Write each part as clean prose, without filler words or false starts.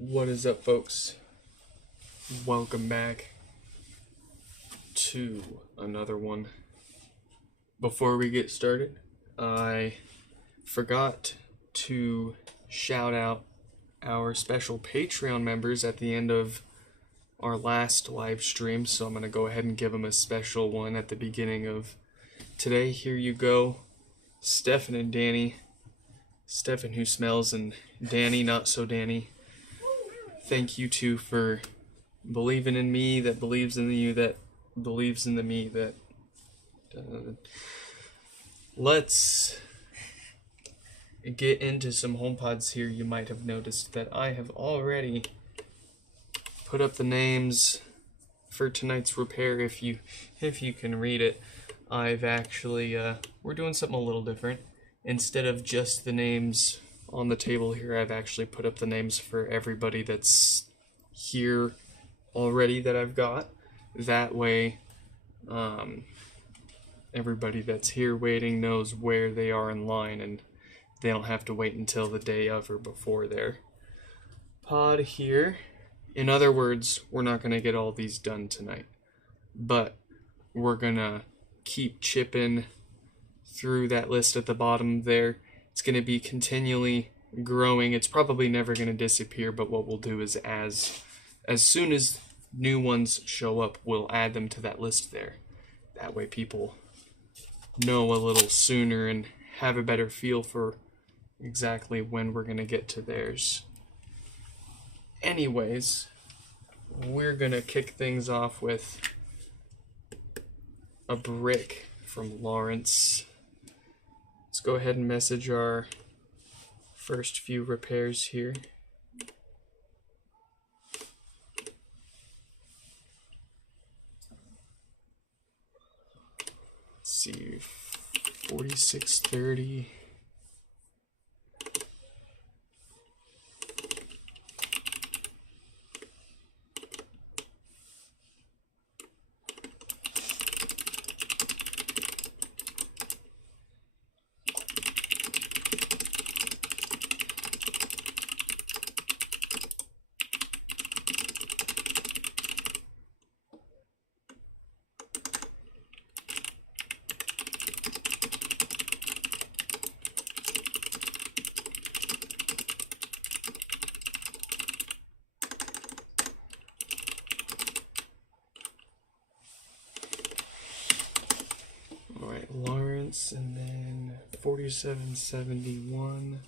What is up, folks? Welcome back to another one. Before we get started, I forgot to shout out our special Patreon members at the end of our last live stream, so I'm going to go ahead and give them a special one at the beginning of today. Here you go, Stefan and Danny. Stefan, who smells, and Danny, not so Danny. Thank you two for believing in me, that believes in you, that believes in the me, that... Let's get into some homepods here. You might have noticed that I have already put up the names for tonight's repair. If you can read it, I've actually, we're doing something a little different. Instead of just the names on the table here, I've actually put up the names for everybody that's here already that I've got. That way, everybody that's here waiting knows where they are in line, and they don't have to wait until the day of or before their pod here. In other words, we're not going to get all these done tonight, but we're going to keep chipping through that list at the bottom there. It's going to be continually growing. It's probably never going to disappear, but what we'll do is as soon as new ones show up, we'll add them to that list there. That way people know a little sooner and have a better feel for exactly when we're going to get to theirs. Anyways, we're going to kick things off with a brick from Lawrence. Let's go ahead and message our first few repairs here. Let's see, 4630. Alright, Lawrence, and then 4771.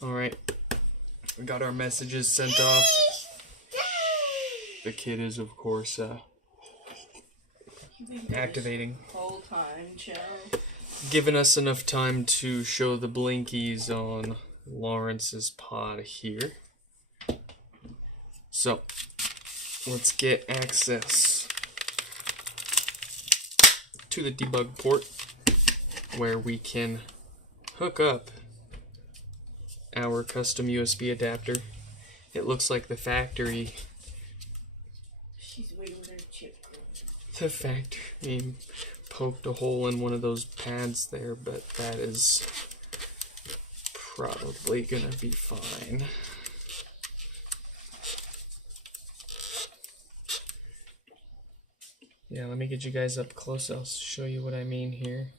Alright, we got our messages sent off. The kid is, of course, activating. Whole time, chill. Giving us enough time to show the blinkies on Lawrence's pod here. So, let's get access to the debug port where we can hook up our custom USB adapter. It looks like the factory poked a hole in one of those pads there, but that is probably gonna be fine. Yeah, let me get you guys up close. I'll show you what I mean here.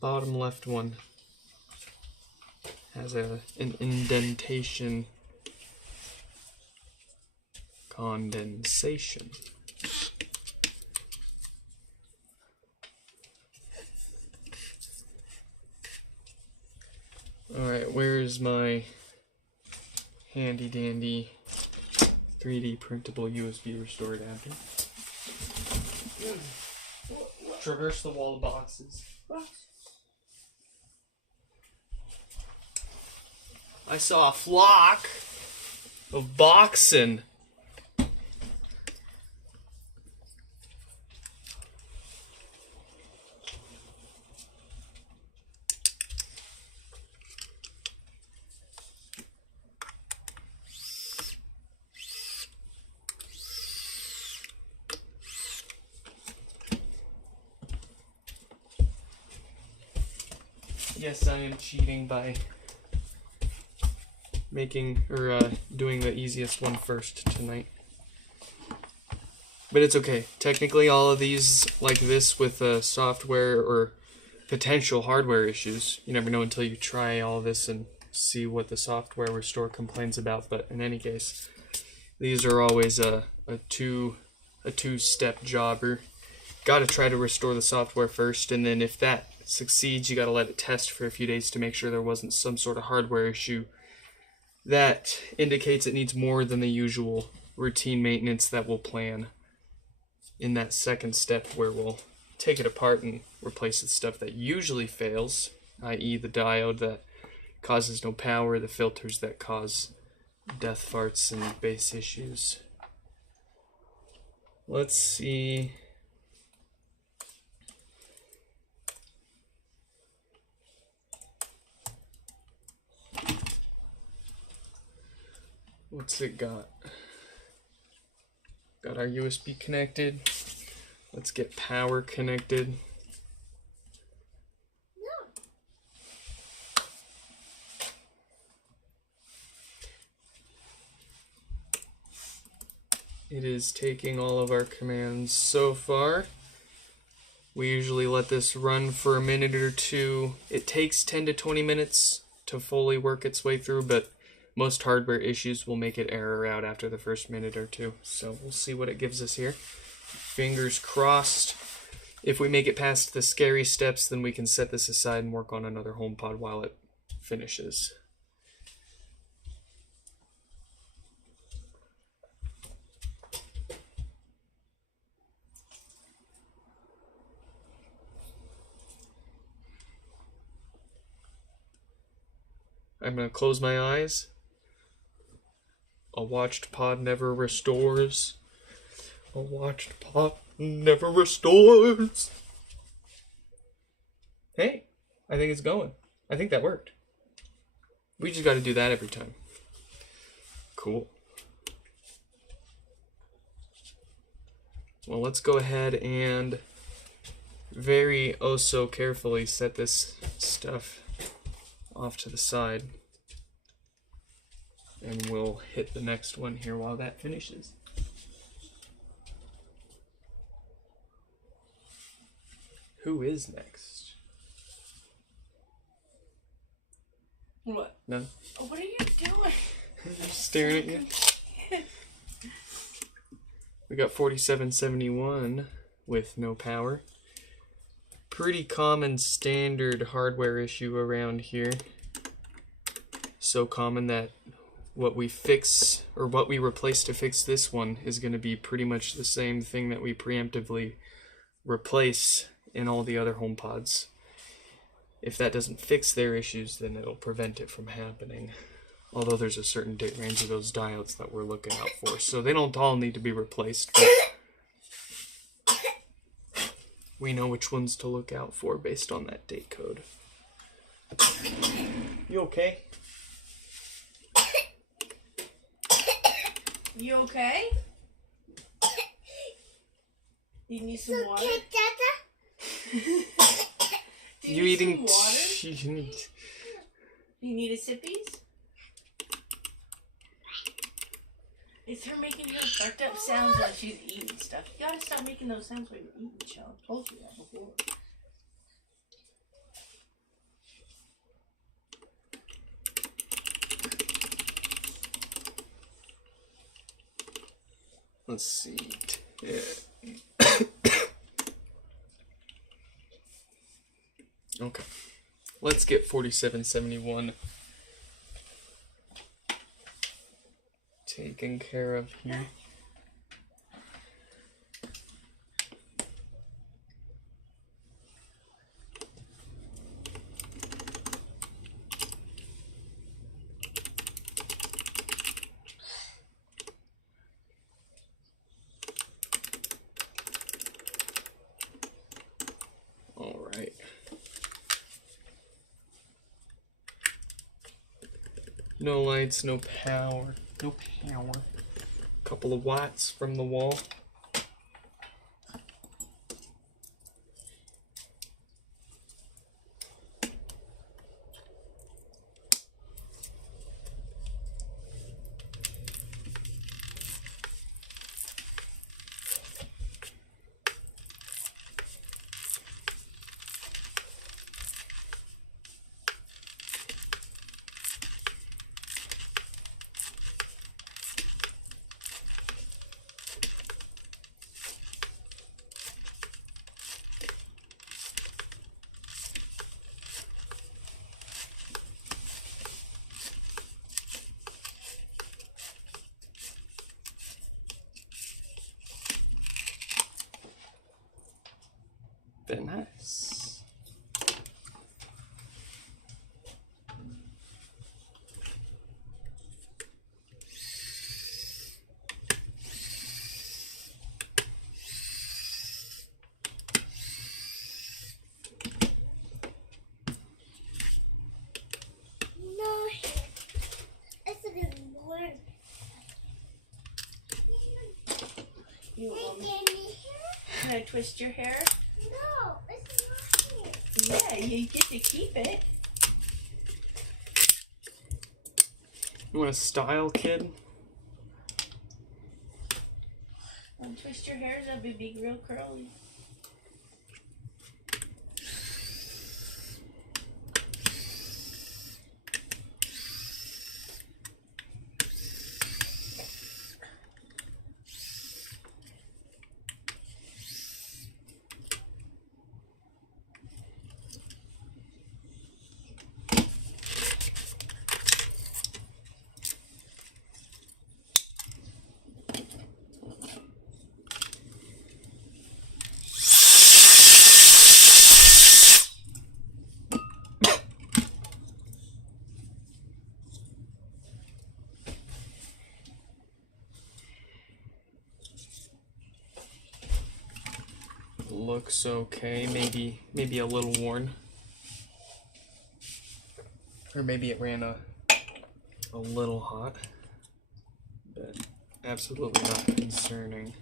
Bottom left one has an indentation, condensation. Alright, where's my handy dandy 3D printable USB restore adapter? Traverse the wall of boxes. I saw a flock of boxing. Yes, I am cheating by making or doing the easiest one first tonight. But it's okay. Technically, all of these like this with software or potential hardware issues, you never know until you try all this and see what the software restore complains about. But in any case, these are always a two-step jobber. Got to try to restore the software first, and then if that succeeds, you got to let it test for a few days to make sure there wasn't some sort of hardware issue that indicates it needs more than the usual routine maintenance that we'll plan in that second step, where we'll take it apart and replace the stuff that usually fails, i.e. the diode that causes no power, the filters that cause death farts and base issues. Let's see. What's it got? Got our USB connected. Let's get power connected. It is taking all of our commands so far. We usually let this run for a minute or two. It takes 10 to 20 minutes to fully work its way through, but most hardware issues will make it error out after the first minute or two. So we'll see what it gives us here. Fingers crossed. If we make it past the scary steps, then we can set this aside and work on another HomePod while it finishes. I'm going to close my eyes. A watched pod never restores. A watched pod never restores. Hey, I think it's going. I think that worked. We just got to do that every time. Cool. Well, let's go ahead and very oh so carefully set this stuff off to the side. And we'll hit the next one here while that finishes. Who is next? What? None. Oh, what are you doing? I'm just staring at you. We got 4771 with no power. Pretty common standard hardware issue around here. So common that what we fix, or what we replace to fix this one, is going to be pretty much the same thing that we preemptively replace in all the other HomePods. If that doesn't fix their issues, then it'll prevent it from happening. Although there's a certain date range of those diodes that we're looking out for, so they don't all need to be replaced, but we know which ones to look out for based on that date code. You okay? You okay? You need some water? You eating water? You need a sippies? It's her making her fucked up sounds while she's eating stuff. You gotta stop making those sounds while you're eating, child. I told you that before. Let's see. Yeah. Okay. Let's get 4771 taken care of here. All right. No lights, no power. No power. Couple of watts from the wall. Very nice. No, it's a good word. You want me? Give me Can I twist your hair? No, it's not here. Yeah, you get to keep it. You want a style, kid? Want to twist your hair? That'll be big, real curly. Looks okay. Maybe a little worn. Or maybe it ran a little hot. But absolutely not concerning.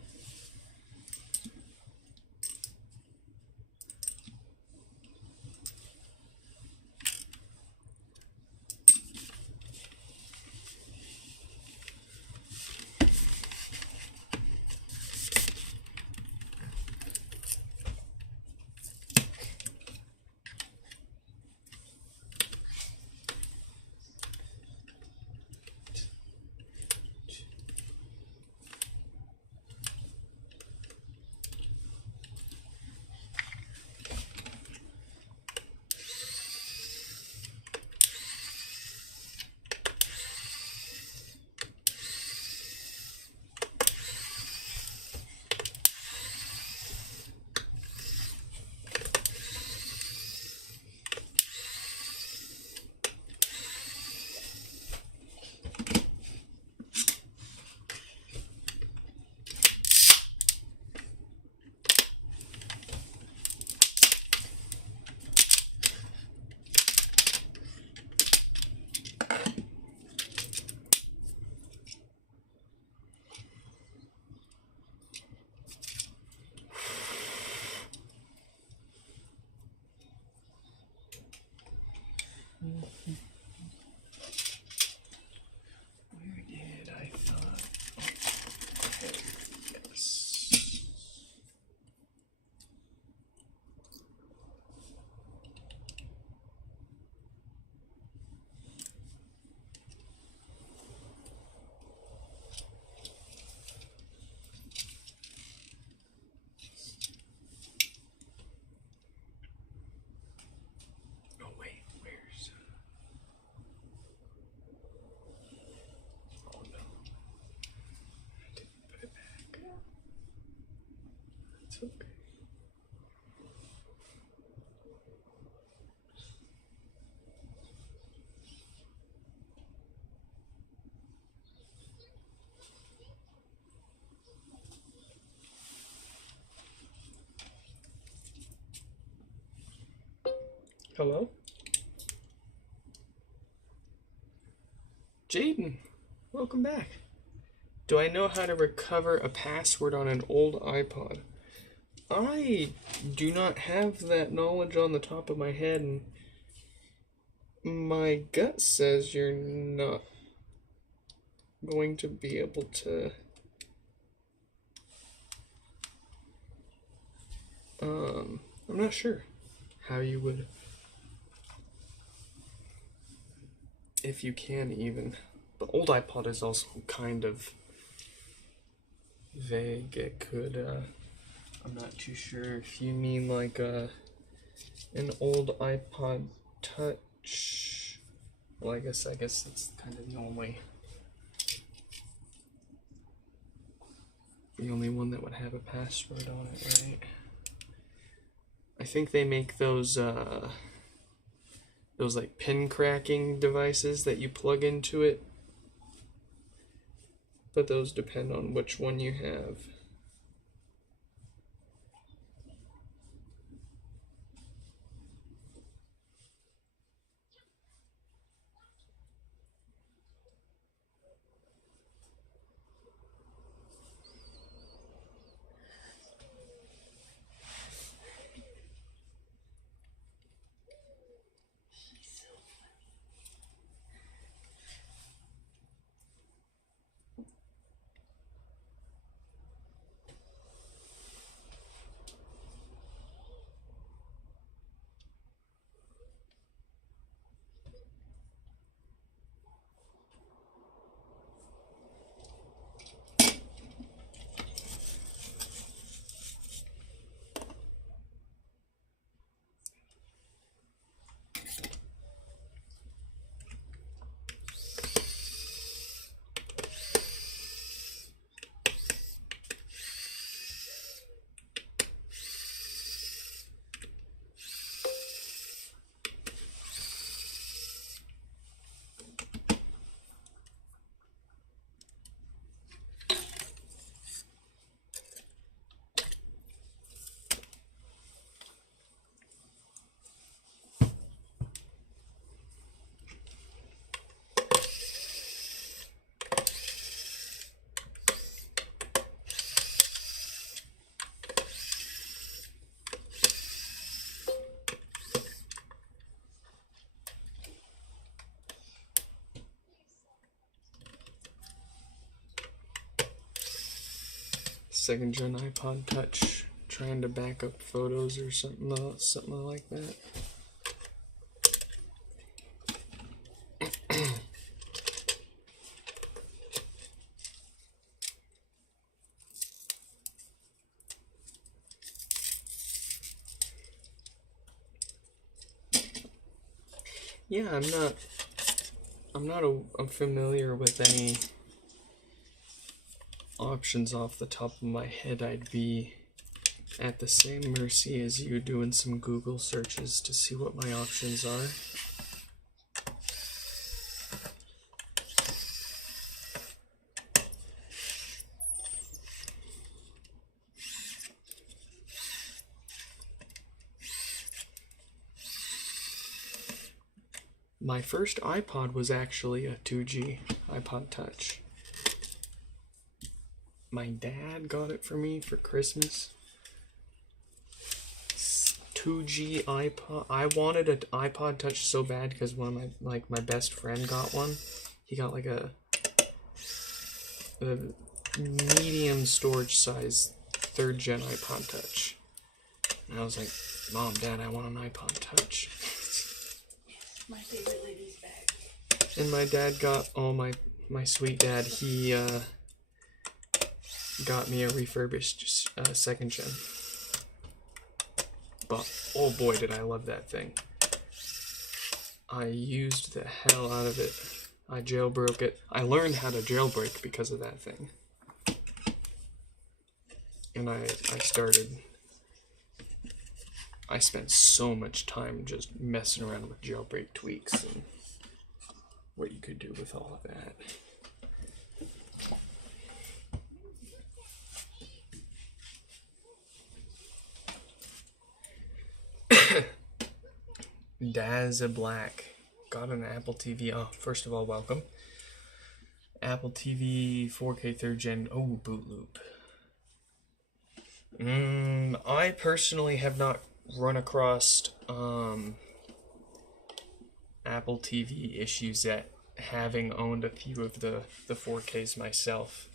Where did I thought? Okay, yes. Oh wait, where's? Oh no, I didn't put it back. It's okay. Hello? Jaden, welcome back. Do I know how to recover a password on an old iPod? I do not have that knowledge on the top of my head, and my gut says you're not going to be able to I'm not sure how you would, if you can even. The old iPod is also kind of vague. It could I'm not too sure if you mean like an old iPod Touch. Well, I guess that's kind of the only one that would have a password on it, right? I think they make those like pin cracking devices that you plug into it, but those depend on which one you have. Second gen iPod Touch, trying to back up photos or something like that. Yeah, I'm not familiar with any options off the top of my head. I'd be at the same mercy as you doing some Google searches to see what my options are. My first iPod was actually a 2G iPod Touch. My dad got it for me for Christmas. 2G iPod. I wanted an iPod Touch so bad because one of my best friend got one. He got like a medium storage size 3rd gen iPod Touch. And I was like, Mom, Dad, I want an iPod Touch. My favorite lady's bag. And my dad got, my sweet dad, he got me a refurbished 2nd gen. But oh boy, did I love that thing. I used the hell out of it. I jailbroke it. I learned how to jailbreak because of that thing. And I spent so much time just messing around with jailbreak tweaks and what you could do with all of that. Daz Black got an Apple TV. Oh, first of all, welcome. Apple TV 4K 3rd gen. Oh, boot loop. I personally have not run across Apple TV issues yet, having owned a few of the 4Ks myself,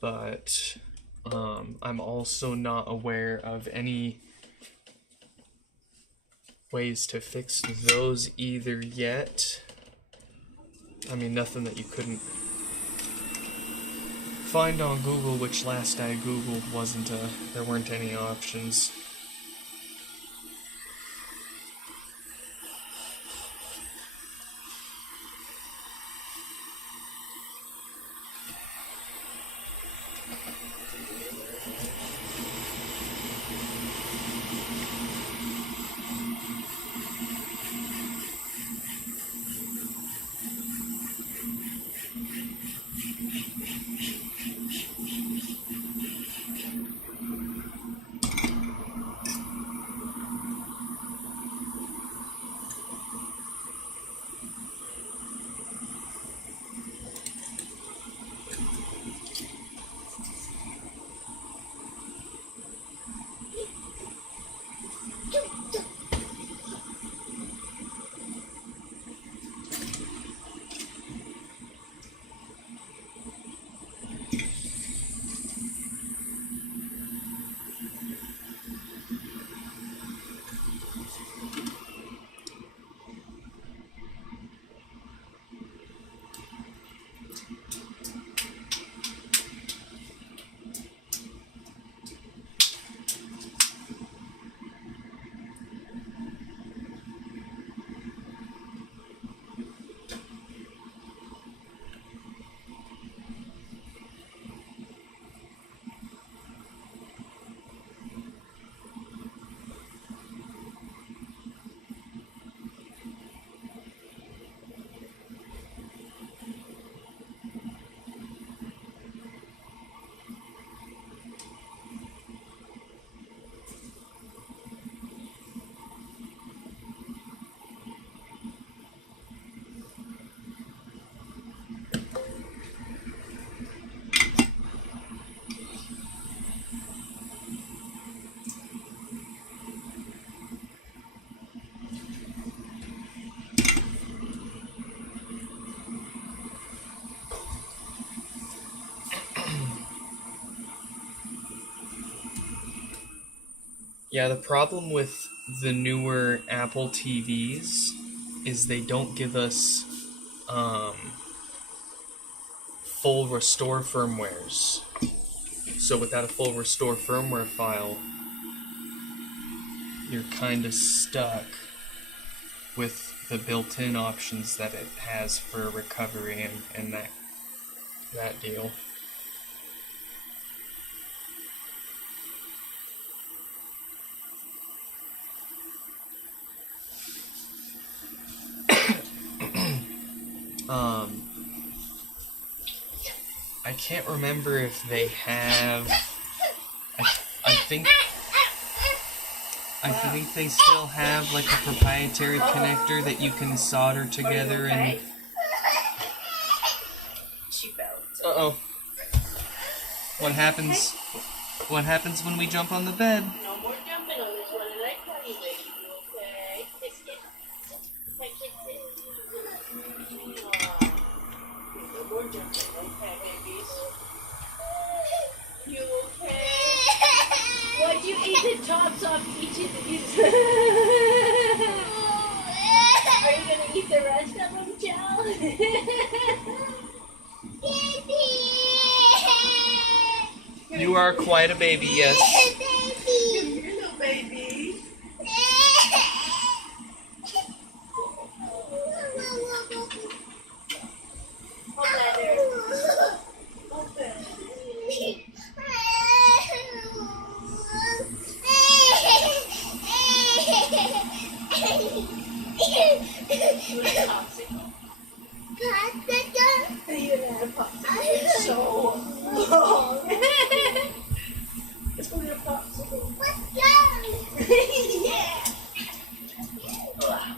but I'm also not aware of any ways to fix those either yet. I mean, nothing that you couldn't find on Google, which last I googled there weren't any options. Yeah, the problem with the newer Apple TVs is they don't give us full restore firmwares. So without a full restore firmware file, you're kind of stuck with the built-in options that it has for recovery and that deal. I can't remember if they have. I think they still have like a proprietary connector that you can solder together and. She fell. Uh-oh. What happens? What happens when we jump on the bed? No more jumping on this one, and I tell you, baby, okay? No more jumping, okay, babies? You okay? Why'd you eat the tops off each of these? Are you gonna eat the rest of them, Joe? You are quite a baby, yes. Come here, little baby. Oh, better. Oh, better. You want a popsicle? You want a popsicle? It's so long. Let's go get a popsicle. Yeah.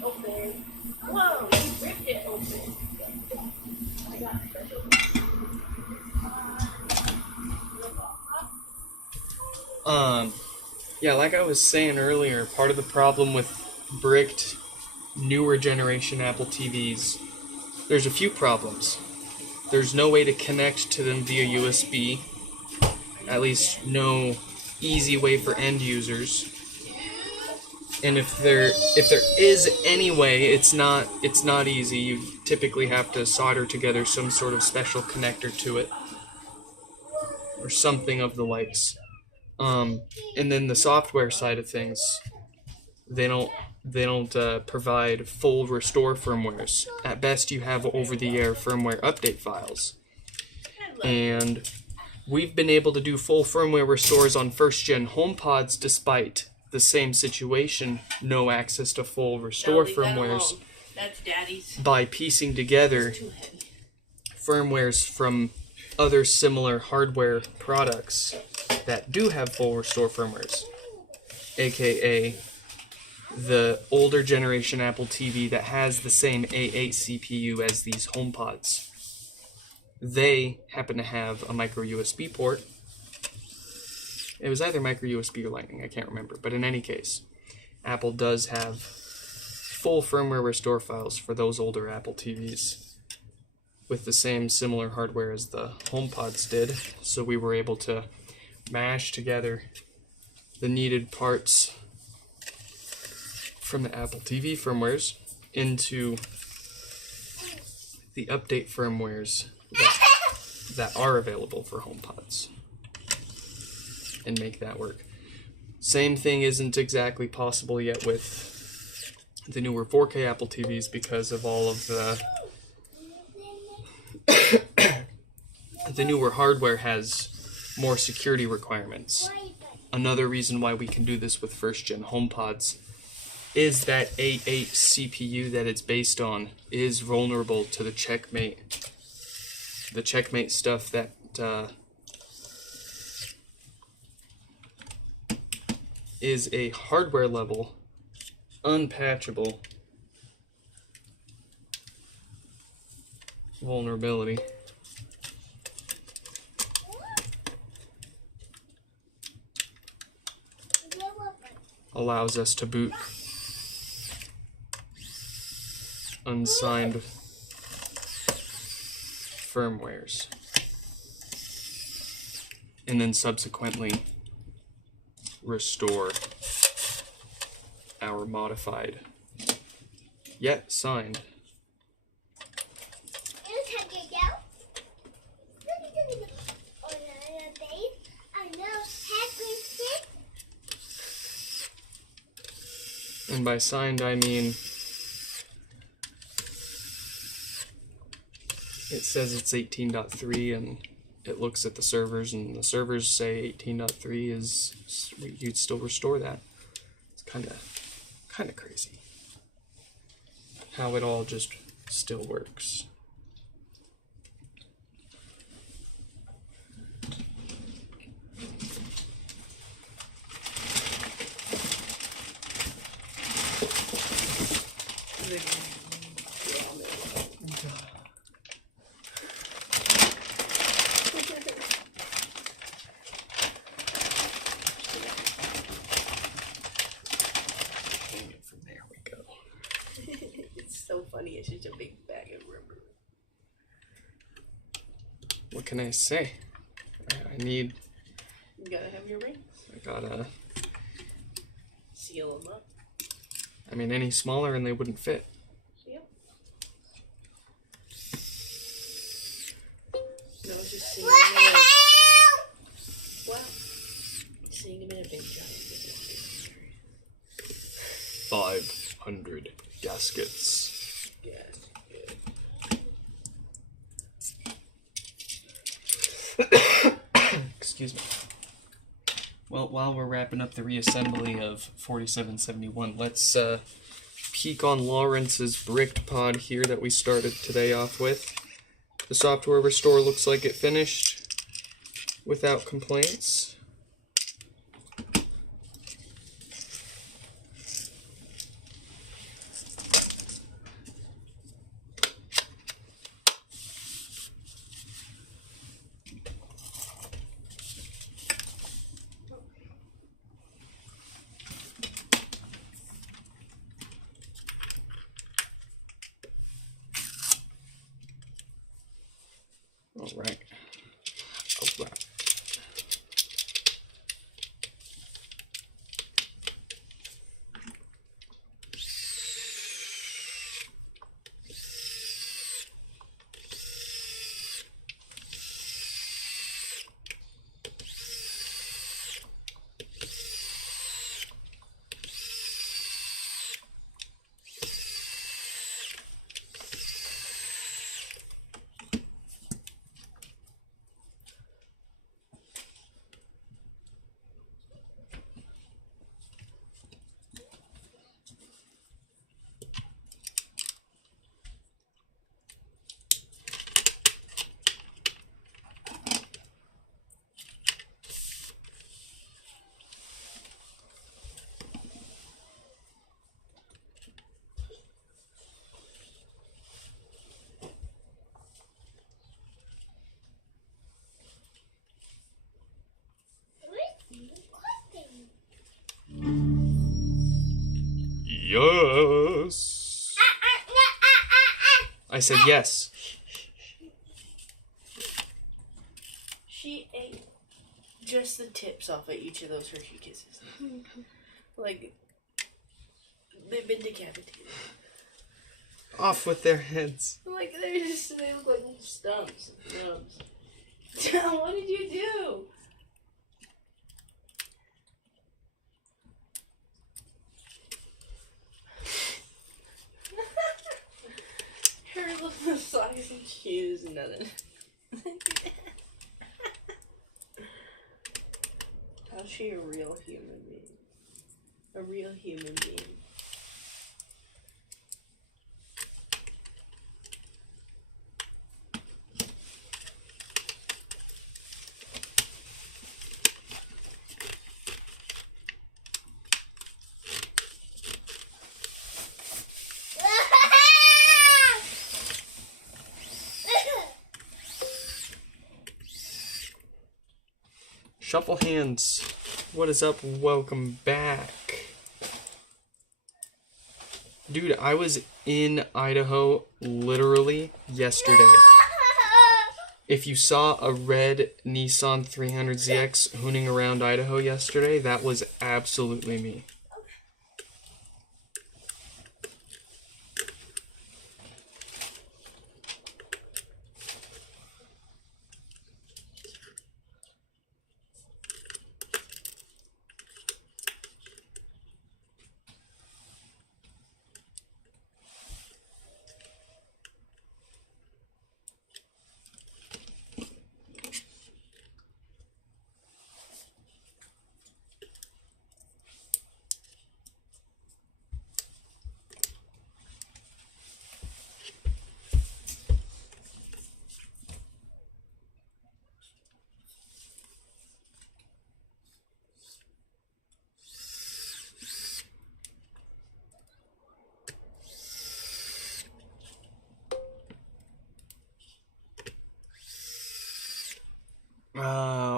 Open. Whoa, you ripped it open. I got it. Yeah, like I was saying earlier, part of the problem with bricked, newer generation Apple TVs, there's a few problems. There's no way to connect to them via USB, at least no easy way for end users. And if there is any way, it's not easy. You typically have to solder together some sort of special connector to it, or something of the likes. And then the software side of things, they don't provide full restore firmwares. At best, you have over-the-air firmware update files. And we've been able to do full firmware restores on first-gen HomePods despite the same situation, no access to full restore firmwares. That's Daddy's. By piecing together firmwares from other similar hardware products that do have full restore firmwares, aka the older generation Apple TV that has the same A8 CPU as these HomePods. They happen to have a micro USB port. It was either micro USB or Lightning, I can't remember, but in any case, Apple does have full firmware restore files for those older Apple TVs with the same similar hardware as the HomePods did, so we were able to mash together the needed parts from the Apple TV firmwares into the update firmwares that are available for HomePods and make that work. Same thing isn't exactly possible yet with the newer 4K Apple TVs because of all of the the newer hardware has more security requirements. Another reason why we can do this with first-gen HomePods is that A8 CPU that it's based on is vulnerable to the checkmate stuff that is a hardware level, unpatchable vulnerability. Allows us to boot unsigned firmwares and then subsequently restore our modified, yet signed. You can get out. Oh, no, babe. I know. Happy fit. And by signed, I mean it says it's 18.3 and it looks at the servers and the servers say 18.3 is, you'd still restore that. It's kind of crazy how it all just still works. So funny, it's just a big bag of rubber. What can I say? I need. You gotta have your rings. I gotta. Seal them up. I mean, any smaller and they wouldn't fit. Yep. No, it's just seeing them in a... Wow. Seeing them in a big giant. 500 gaskets. Yes. Excuse me. Well, while we're wrapping up the reassembly of 4771, let's peek on Lawrence's bricked pod here that we started today off with. The software restore looks like it finished without complaints. All right. Yes. I said yes. She ate just the tips off of each of those Hershey Kisses. Like, they've been decapitated. Off with their heads. Like, they look like little stumps and nubs. What did you do? Her little socks and shoes and nothing. How's she a real human being? A real human being. Shuffle hands. What is up? Welcome back. Dude, I was in Idaho literally yesterday. If you saw a red Nissan 300ZX hooning around Idaho yesterday, that was absolutely me.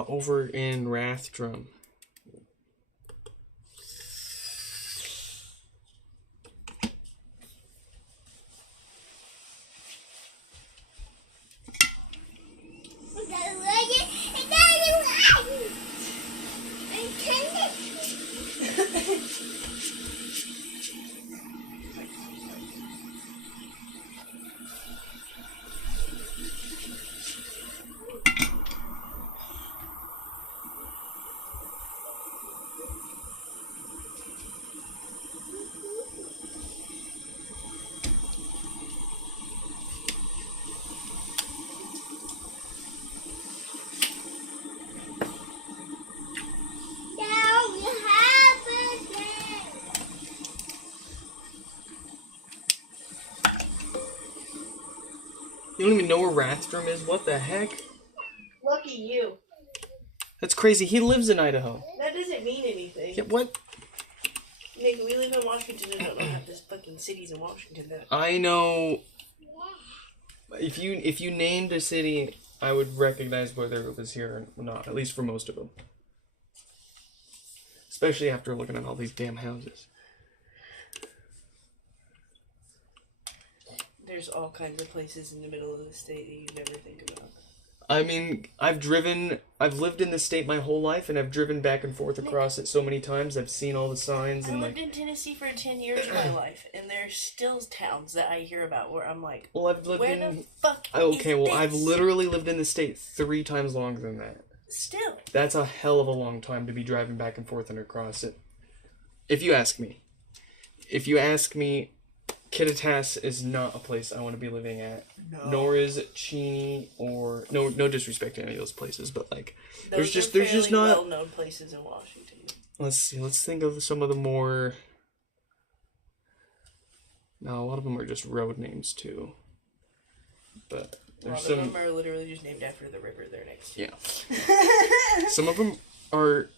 Over in Rathdrum. You don't even know where Rathdrum is? What the heck? Lucky you. That's crazy. He lives in Idaho. That doesn't mean anything. Yeah, what? Nick, we live in Washington and don't know half this fucking cities in Washington that. I know. If you named a city, I would recognize whether it was here or not. At least for most of them. Especially after looking at all these damn houses. There's all kinds of places in the middle of the state that you never think about. I mean, I've lived in this state my whole life, and I've driven back and forth across it so many times. I've seen all the signs. And I lived in Tennessee for 10 years of my life, and there's still towns that I hear about where I'm like, well, I've lived where in. the fuck Okay, is well, this? I've literally lived in the state 3 times longer than that. Still. That's a hell of a long time to be driving back and forth and across it. If you ask me. Kittitas is not a place I want to be living at. No. Nor is it Cheney or no disrespect to any of those places, but like Those there's are just fairly not. well-known places in Washington. Let's see. Let's think of some of the more. No, a lot of them are just road names too. But A lot there's of some. them are literally just named after the river they're next to. Yeah. Some of them are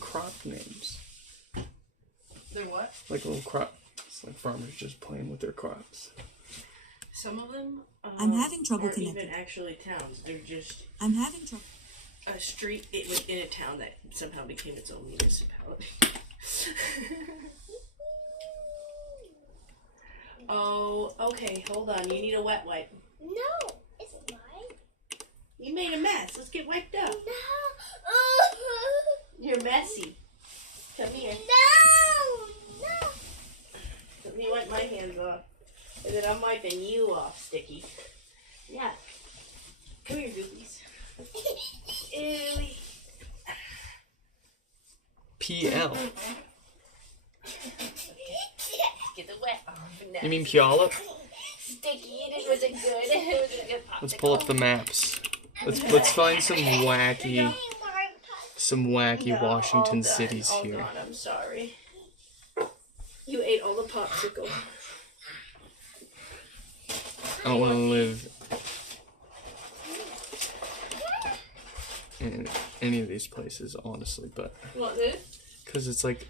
crop names. They're what? Like little crop. It's like farmers just playing with their crops. Some of them I'm having trouble aren't connecting. even actually towns. They're just I'm having trouble. a street within a town that somehow became its own municipality. Oh, okay, hold on. You need a wet wipe. No, it's mine. You made a mess. Let's get wiped up. No. You're messy. Come here. No. Let me wipe my hands off. And then I'm wiping you off, Sticky. Yeah. Come here, Goofies. Ew. PL. Get the wet off now. You mean Puyallup? Sticky, it was a good Let's pull up the maps. Let's find some wacky No, Washington all done, cities all here. Gone, I'm sorry. You ate all the popsicle. I don't want to live in any of these places, honestly, but What, this? because it's like,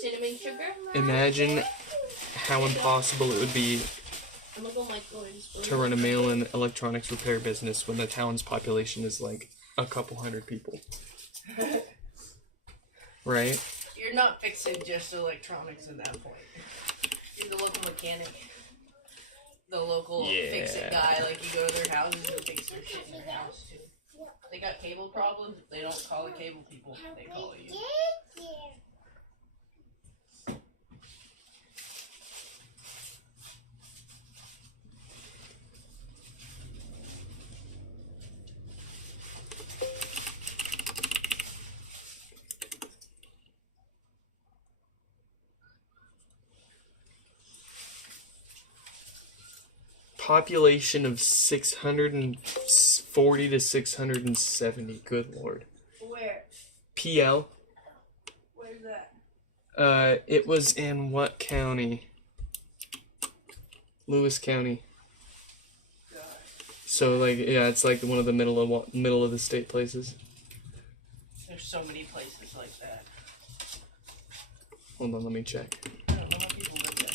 Cinnamon sugar? imagine how impossible it would be I'm gonna go microwave this to run a mail-in electronics repair business when the town's population is like a couple hundred people. Right? You're not fixing just electronics at that point. You're the local mechanic. The local fix-it guy. Like, you go to their houses and fix their shit in their house, too. They got cable problems. They don't call the cable people. They call you. Population of 640 to 670. Good lord. Where? PL. Where's that? It was in what county? Lewis County. God. So like, yeah, it's like one of the middle of the state places. There's so many places like that. Hold on, let me check. I don't know how people live there.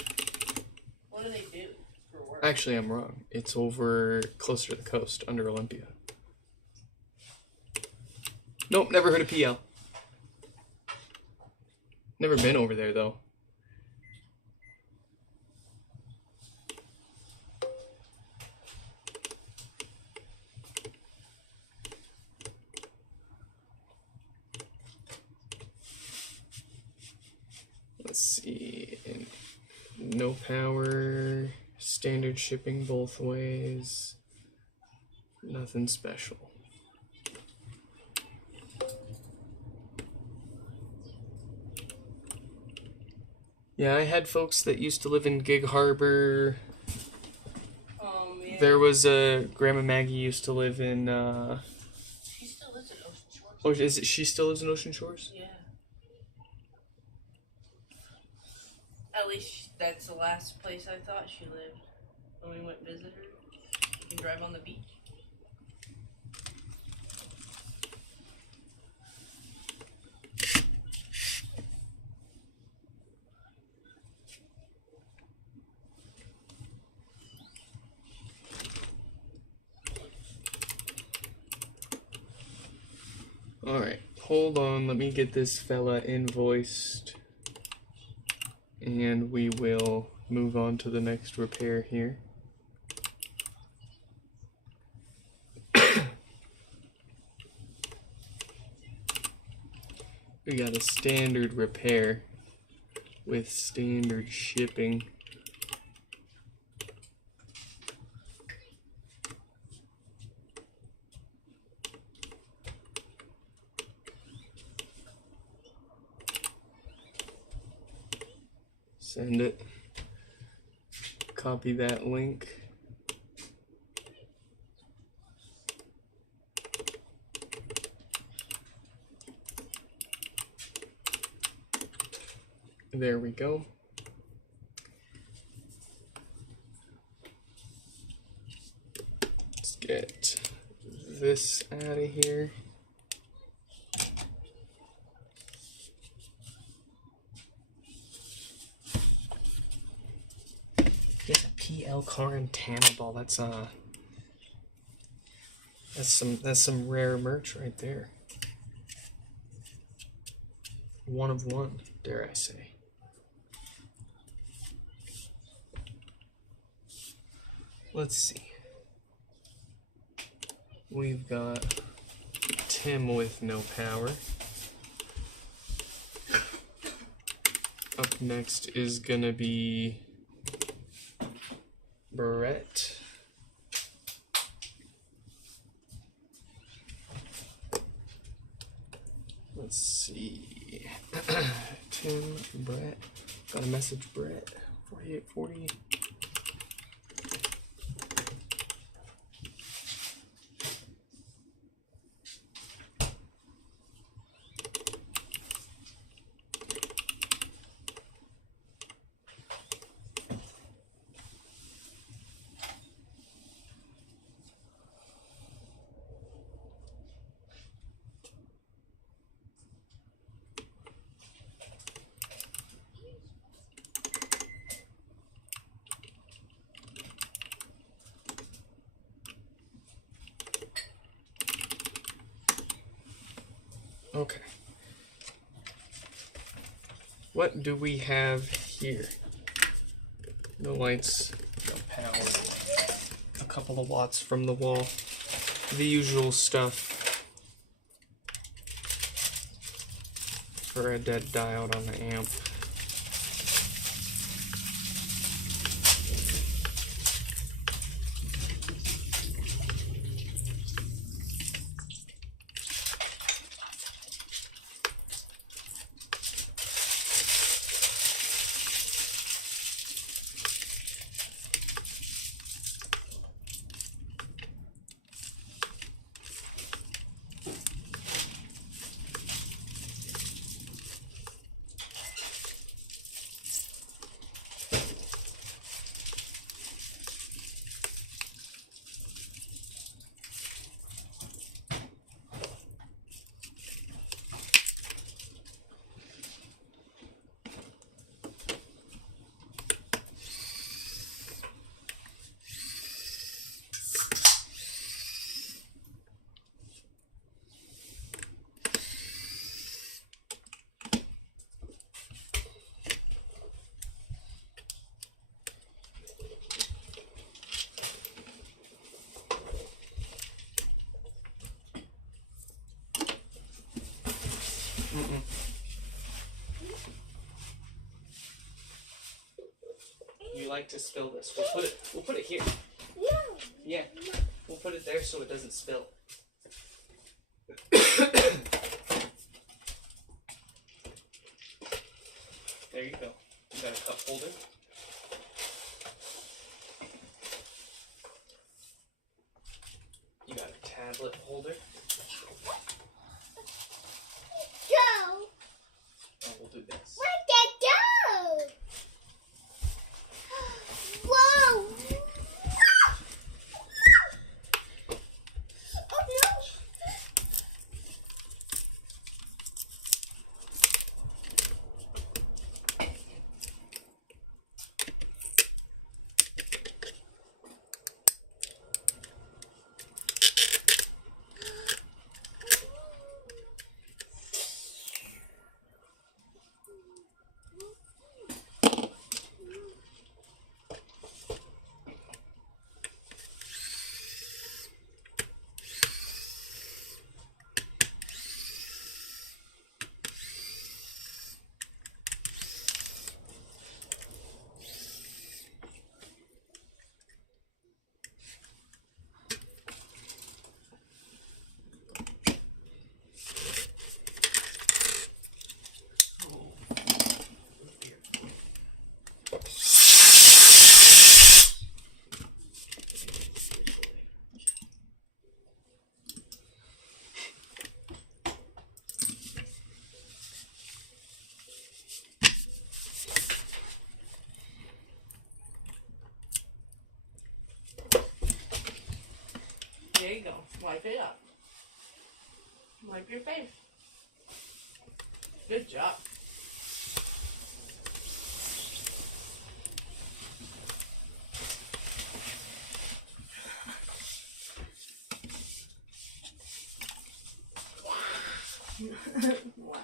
What do they do for work? Actually, I'm wrong. It's over closer to the coast, under Olympia. Nope, never heard of PL. Never been over there though. Let's see. No power, standard shipping both ways. Nothing special. Yeah, I had folks that used to live in Gig Harbor. Oh man. There was a Grandma Maggie used to live in. She still lives in Ocean Shores. Oh, is it? She still lives in Ocean Shores? Yeah. At least that's the last place I thought she lived when we went visit her. You can drive on the beach. Alright, hold on, let me get this fella invoiced. And we will move on to the next repair here. We got a standard repair with standard shipping. Send it. Copy that link. There we go. Let's get this out of here. Get a PL car and Tannibal. That's some rare merch right there. One of one, dare I say. Let's see. We've got Tim with no power. Up next is gonna be Brett. Let's see. Tim, Brett. Got a message, Brett. 4840. Okay. What do we have here? No lights, no power. A couple of watts from the wall. The usual stuff for a dead diode on the amp. Mm-mm. You like to spill this. We'll put it here. No. Yeah. We'll put it there so it doesn't spill. There you go. You got a cup holder. You got a tablet holder. Go. And we'll do this. Where'd that go? Whoa. Oh no. There you go. Wipe it up. Wipe your face. Good job. Wow.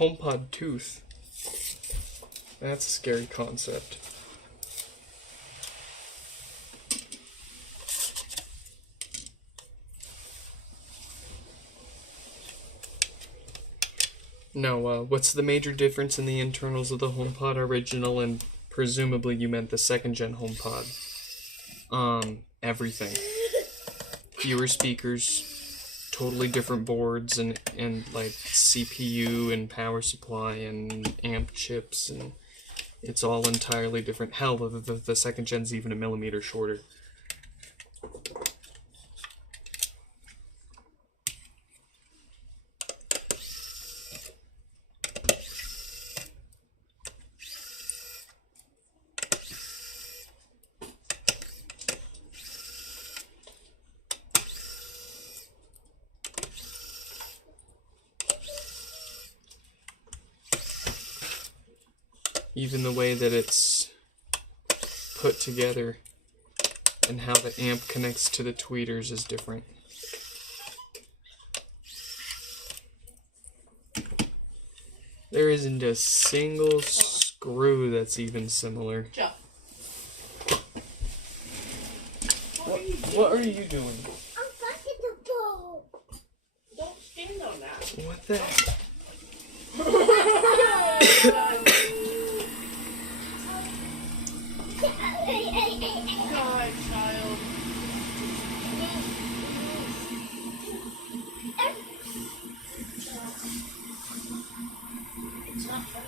HomePod tooth. That's a scary concept. No, what's the major difference in the internals of the HomePod original and presumably you meant the second gen HomePod? Everything. Fewer speakers, totally different boards and like CPU and power supply and amp chips, and it's all entirely different. Hell, the second gen's even a millimeter shorter. Even the way that it's put together and how the amp connects to the tweeters is different. There isn't a single screw that's even similar. Joe. What are you doing? I'm fucking the ball. Don't stand on that. What the heck? God, child. It's not funny.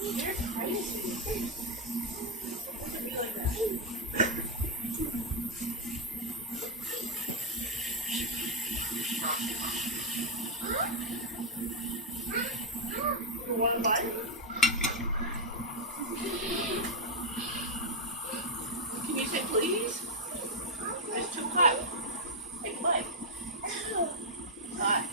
You're crazy. It could be like that. You want to bite? Can you say please? It's too hot. Take a bite. Hot.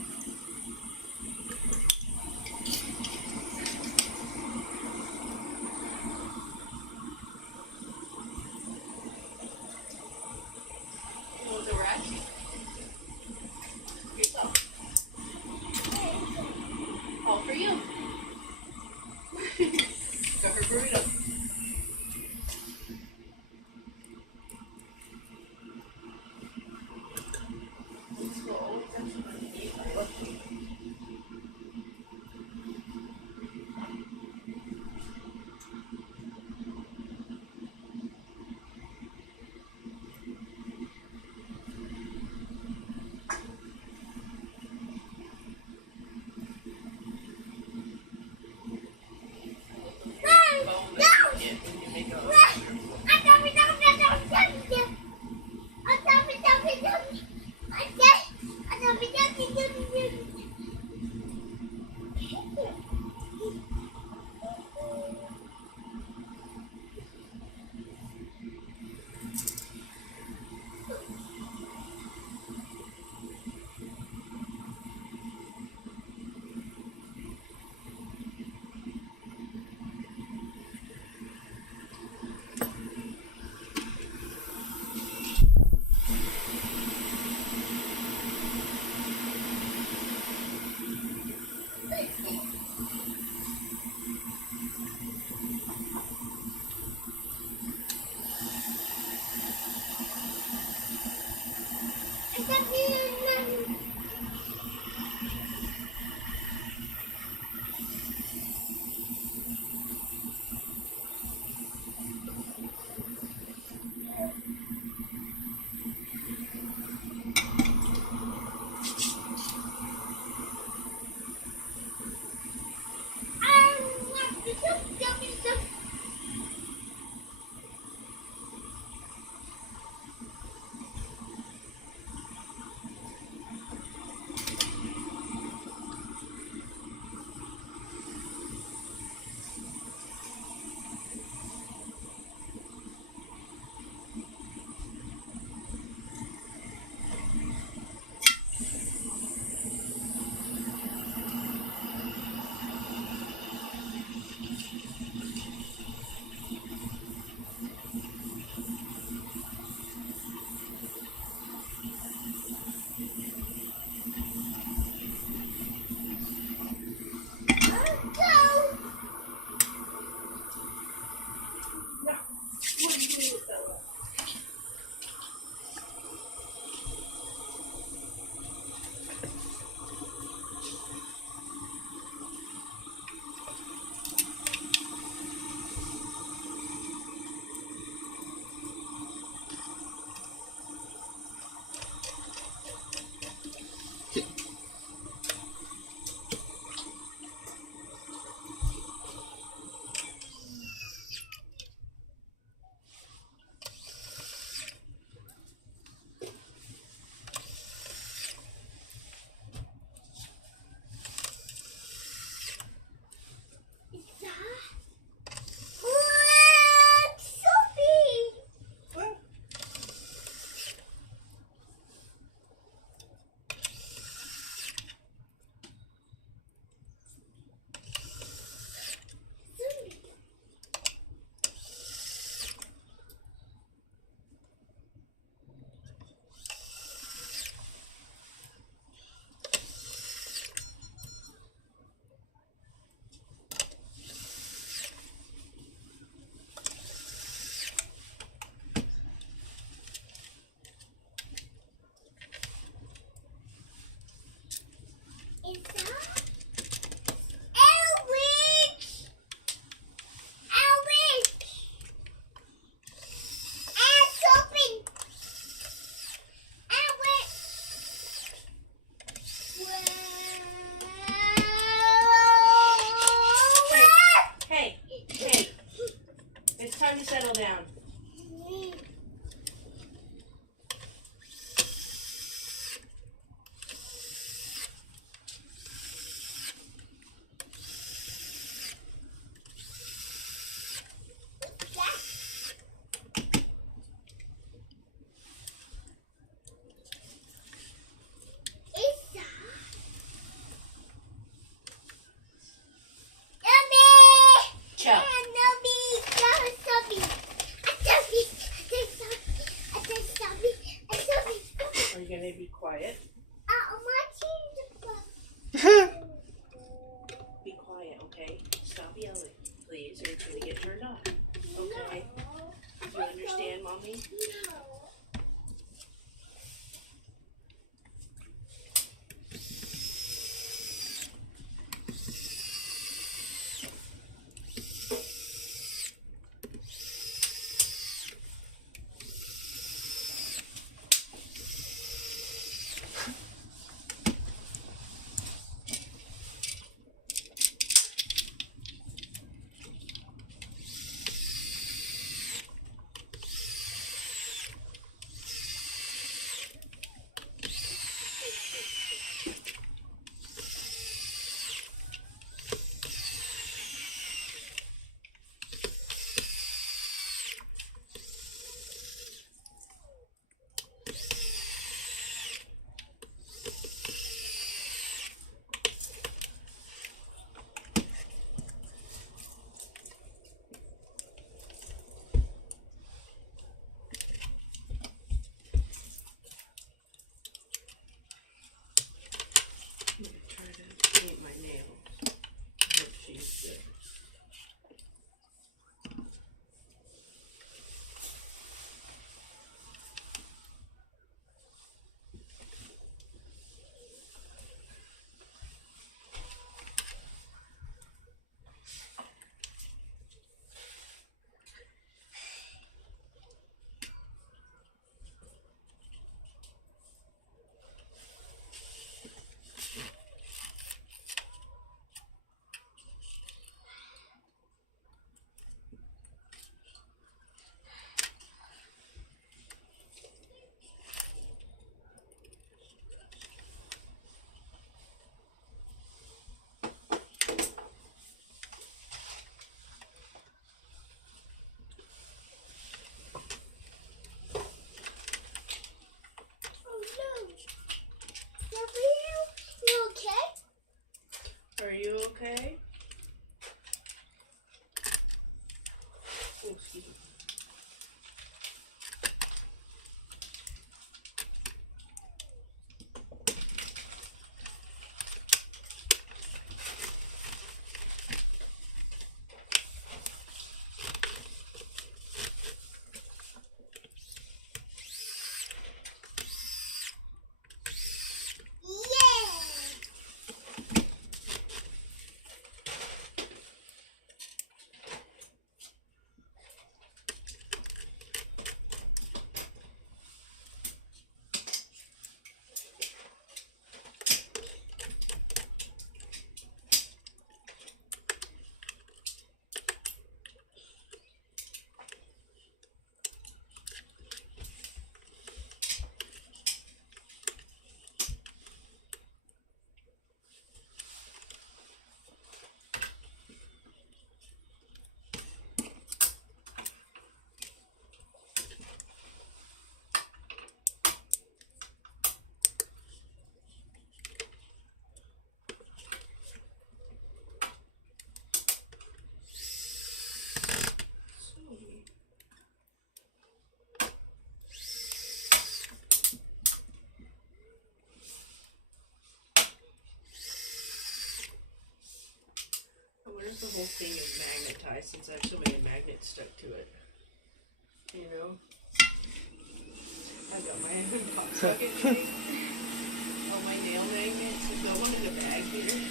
quiet. Be quiet, okay? Stop yelling, please, or it's gonna get turned off. Okay? You understand, Mommy? I'm gonna try to paint my nails. I hope she's good. Are you okay? Oh, excuse me. I wonder if the whole thing is magnetized since I have so many magnets stuck to it. You know? I got my pop socket thing. All my nail magnets. Is there one in the bag here?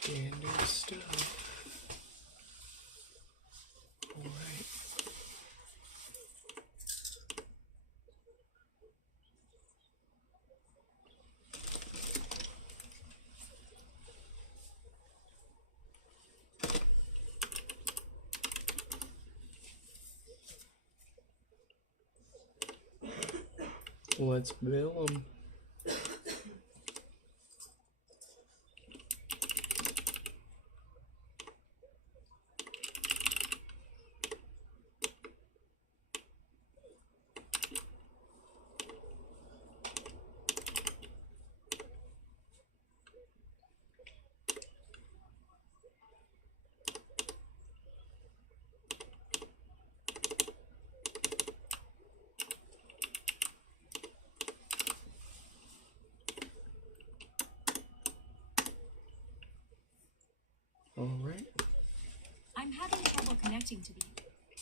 Standard stuff. Alright. Let's bill them. All right. I'm having trouble connecting to the.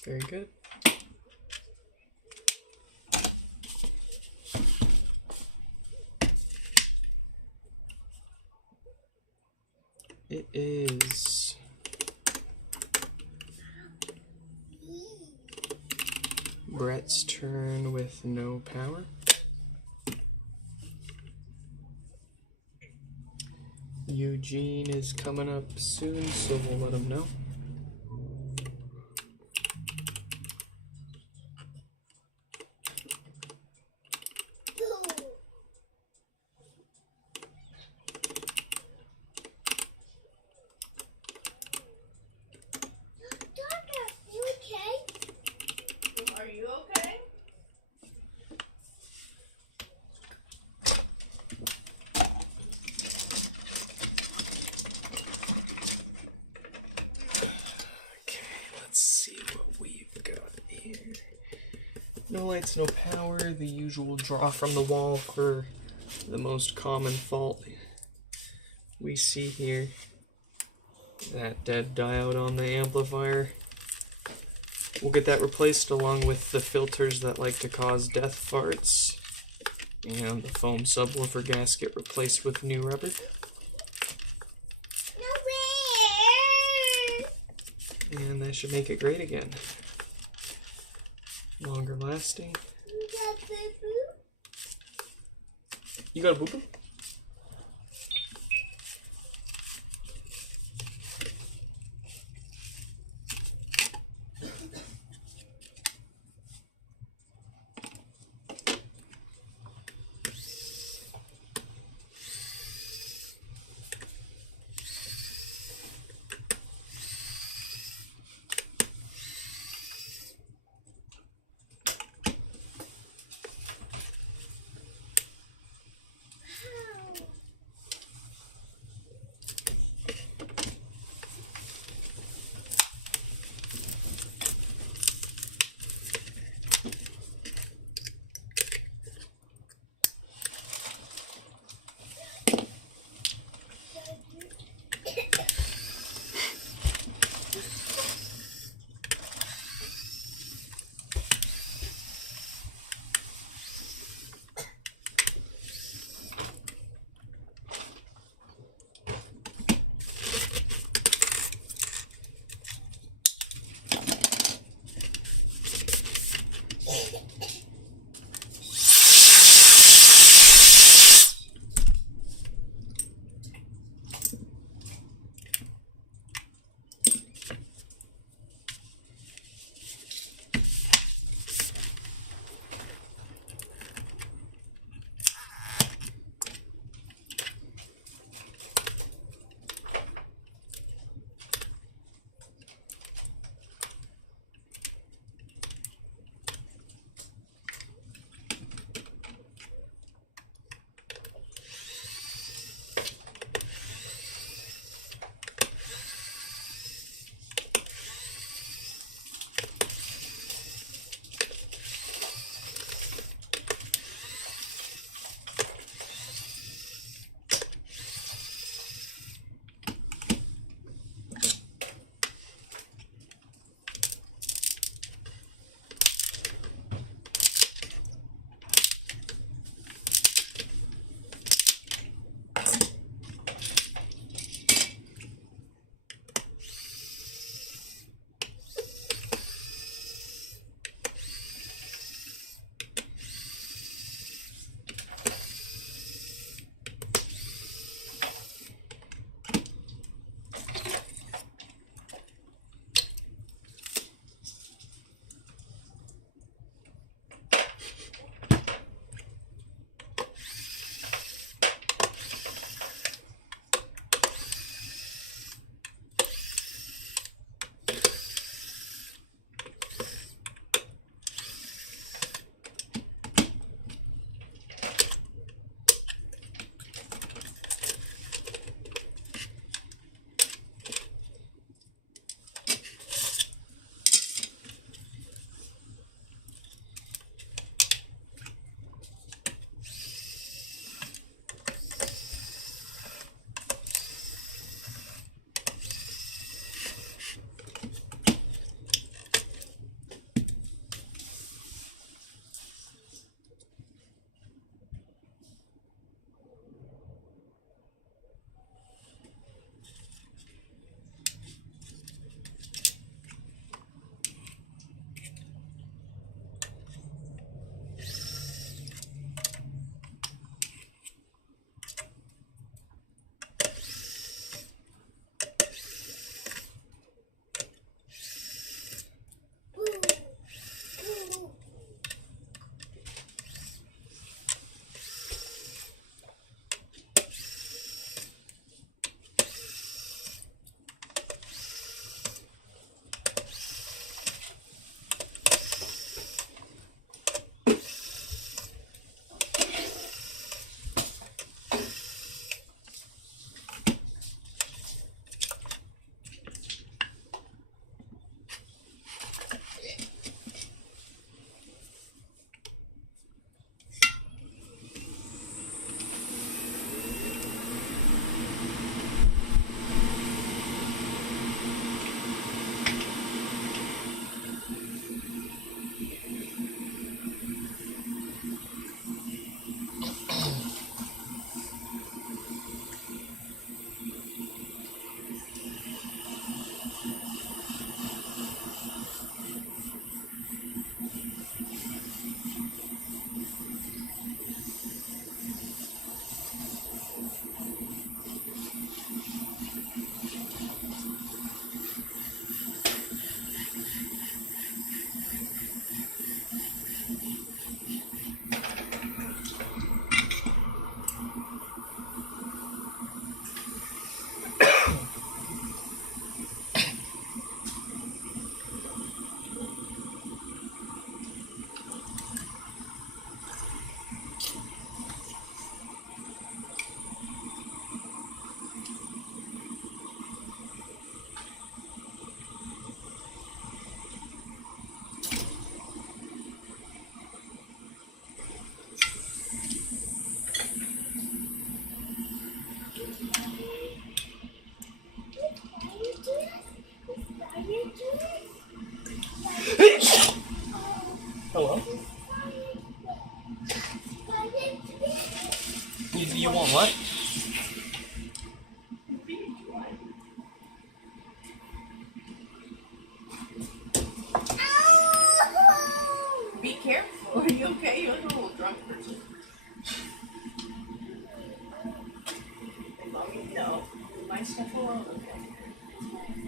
Very good. It is Brett's turn with no power. Eugene is coming up soon, so we'll let him know. Are you okay? Okay, let's see what we've got here. No lights, no power, the usual draw from the wall for the most common fault we see here. That dead diode on the amplifier. We'll get that replaced along with the filters that like to cause death farts. And the foam subwoofer gasket replaced with new rubber. And that should make it great again. Longer lasting. You got a boo-boo?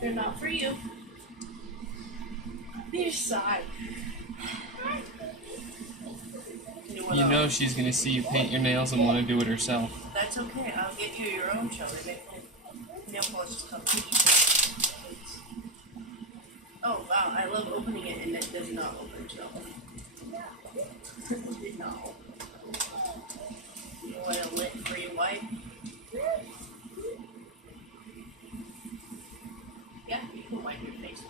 They're not for you. Your side. You know she's gonna see you paint your nails and want to do it herself. That's okay. I'll get you your own shoulder. Nail polishes come easy. Oh wow, I love opening it and it does not open itself. It did not open. You want a lint for your wipe? Yeah, you can wipe your face.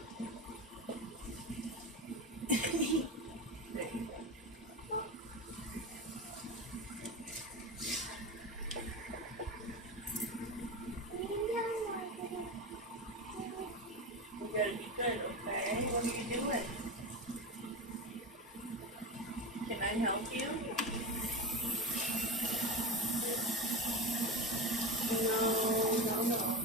There you go. You gotta be good, okay? What are you doing? Can I help you? No.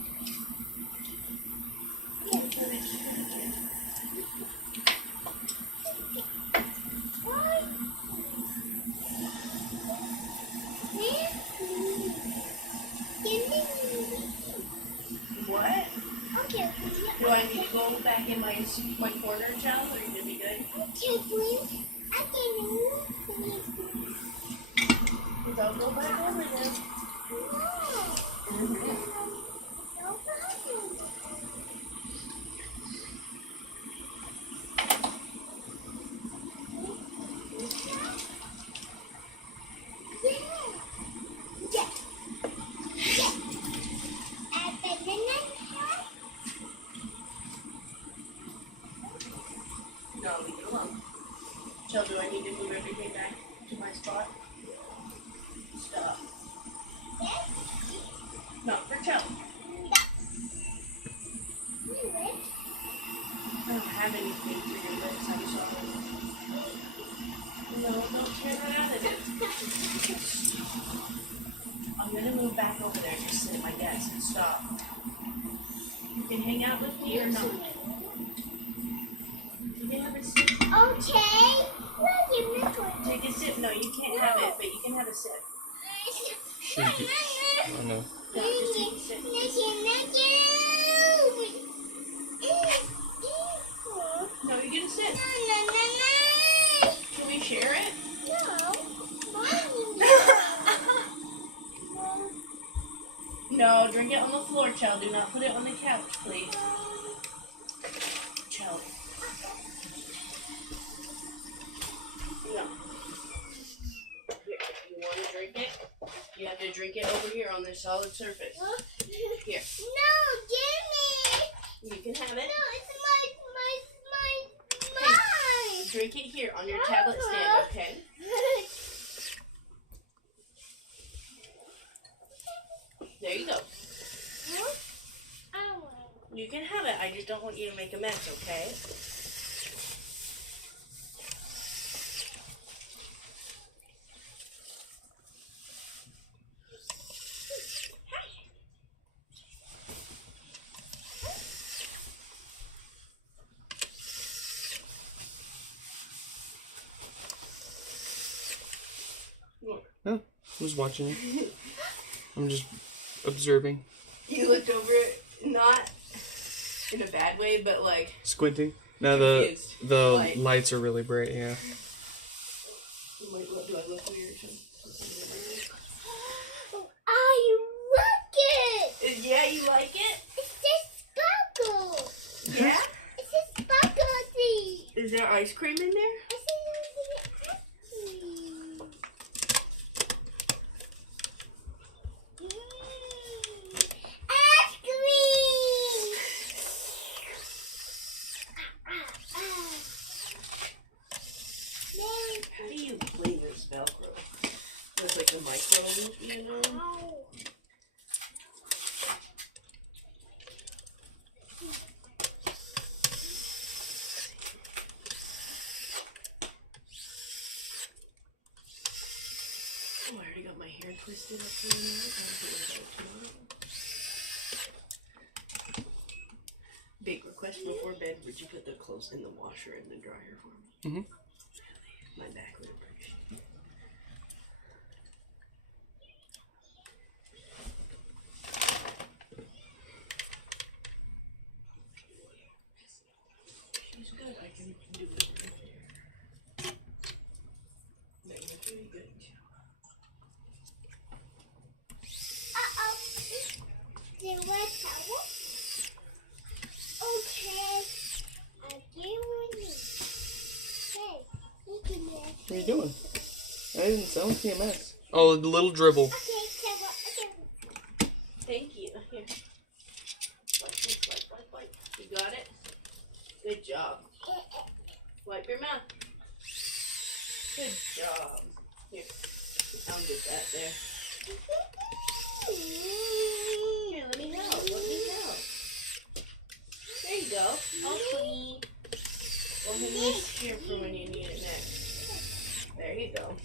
What? Okay, Do I need to go back in my corner, child, or are you gonna be good? please. I can move. Don't go back over there. No problem. No, leave it alone. Child, do I need to move everything back to my spot? Stop. Not for child. I don't have anything for your lips, I'm sorry. No, don't turn around at it. I'm gonna move back over there, just sit at my desk and stop. You can hang out with me or not. You can have a sip. Okay. Take a sip. No, you can't have it, but you can have a sip. Oh no. No, just take a sip. No, you get a sip. Can we share it? No, drink it on the floor, child. Do not put it on the couch, please. Child. No. Here, you want to drink it? You have to drink it over here on this solid surface. Here. No, give me. You can have it. No, it's mine. Drink it here on your tablet stand, okay? There you go. You can have it. I just don't want you to make a mess, okay? Oh, who's watching you? I'm just observing. You looked over it, not in a bad way, but like Squinting. Now confused. the lights are really bright, yeah. Wait, what, do I look weird? I like it. Yeah, you like it? It says sparkle. Yeah? It says sparkle. Is there ice cream in there? It says ice cream. Ice cream. How do you clean this Velcro? With like the micro, you know? Oh, I already got my hair twisted up here now. Big request before bed. Would you put the clothes in the washer and the dryer for me? Mm-hmm. My back would appreciate it. good. I can do it right there. There, you're doing good. Uh-oh. The wet towel? Okay. I'll give you. Hey, you can What are you doing? I don't see a mess. Oh, the little dribble. Okay, okay. Thank you. Here. Wipe. You got it? Good job. Wipe your mouth. Good job. Here. I'll get that there. Here, let me help. There you go. All clean. Well, put this here for when you need it next. There you go.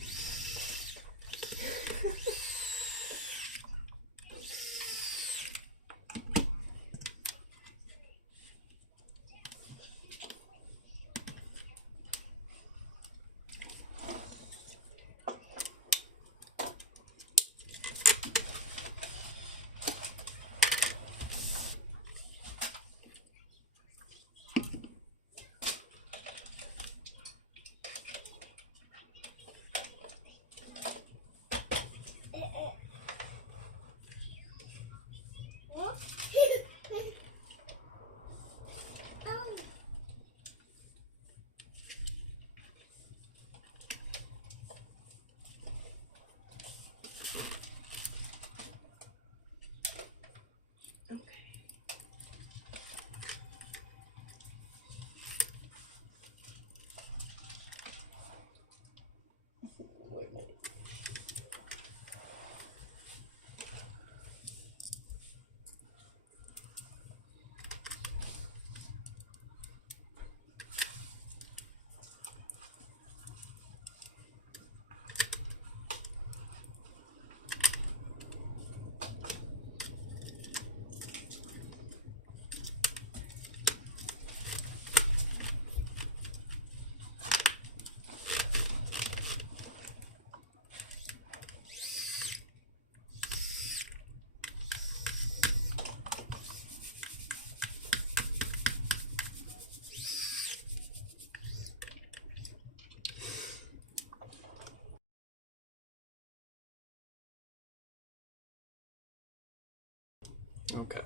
Okay.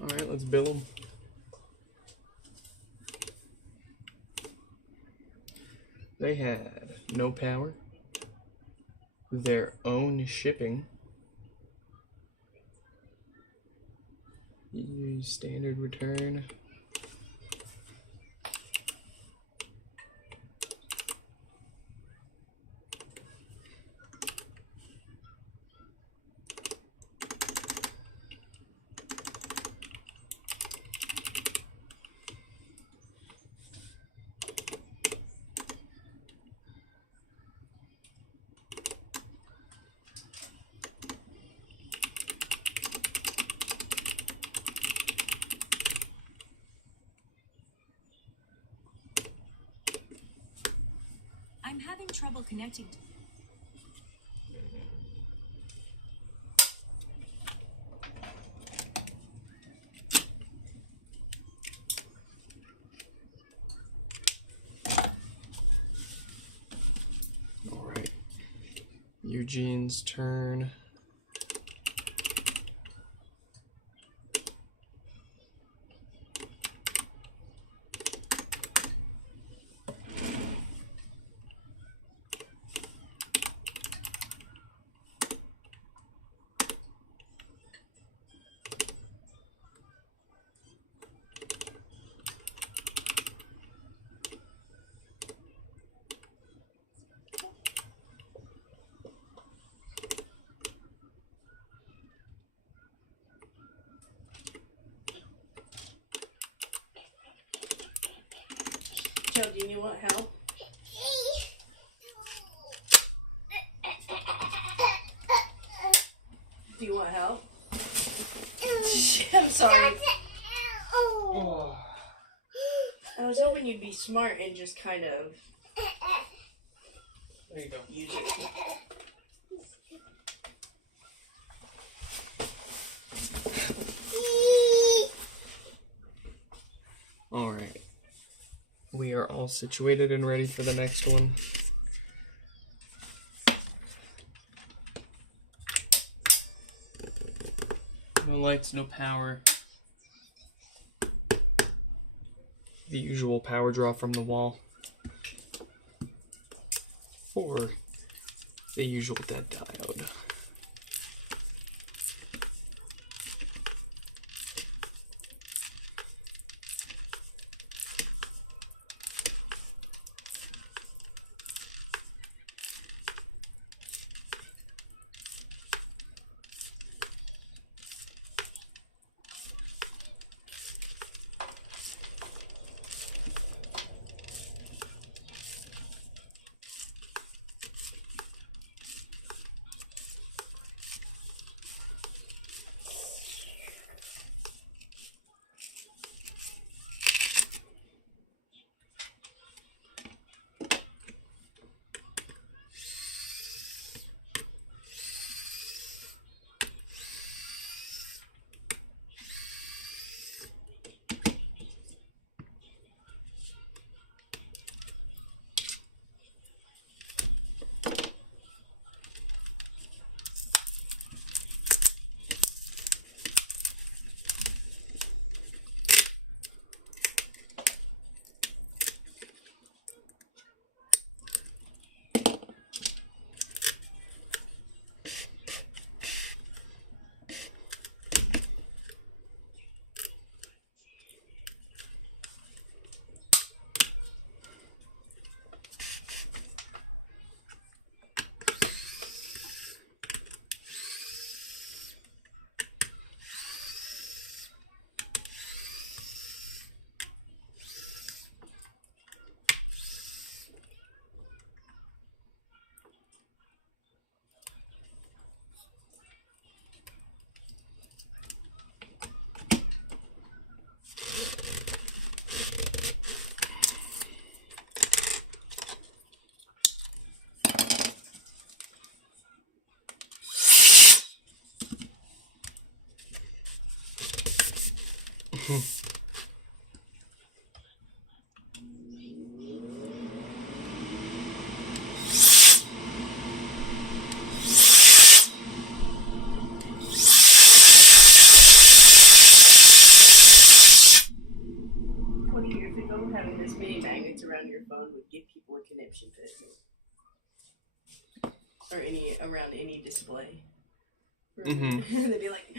Alright, let's bill them. They had no power, their own shipping, use standard return, I'm having trouble connecting to Alright, Eugene's turn. Joe, do you want help? Do you want help? I'm sorry. Oh. I was hoping you'd be smart and just kind of There you go. use it. Alright. We are all situated and ready for the next one. No lights, no power. The usual power draw from the wall. Or the usual dead diode. having this many magnets around your phone would give people a conniption fit. Or around any display. Mm-hmm. They'd be like,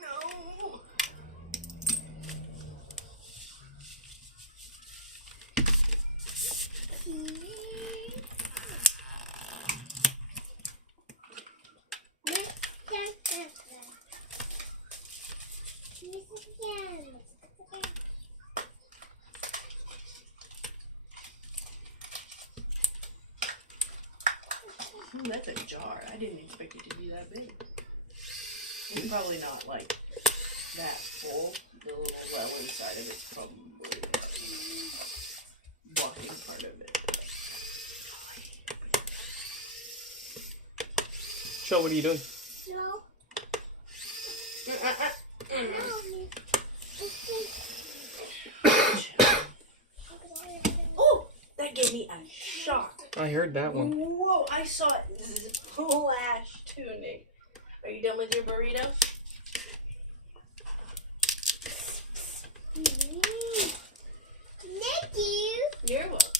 no. That's a jar. I didn't expect it to be that big. It's probably not like that full. The little well inside of it's probably like walking part of it. Shell, what are you doing? Oh, that gave me a shock. I heard that one. Whoa, I saw it splash too, Nick. Are you done with your burrito? Thank you. You're welcome.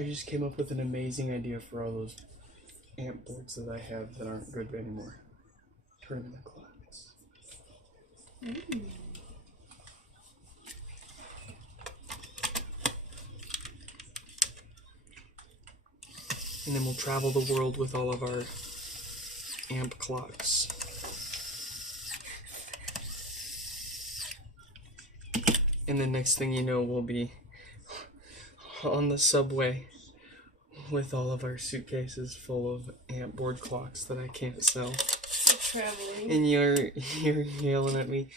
I just came up with an amazing idea for all those ant boards that I have that aren't good anymore. Turn them into clocks. And then we'll travel the world with all of our amp clocks. And the next thing you know, we'll be on the subway with all of our suitcases full of amp board clocks that I can't sell. Traveling. And you're yelling at me,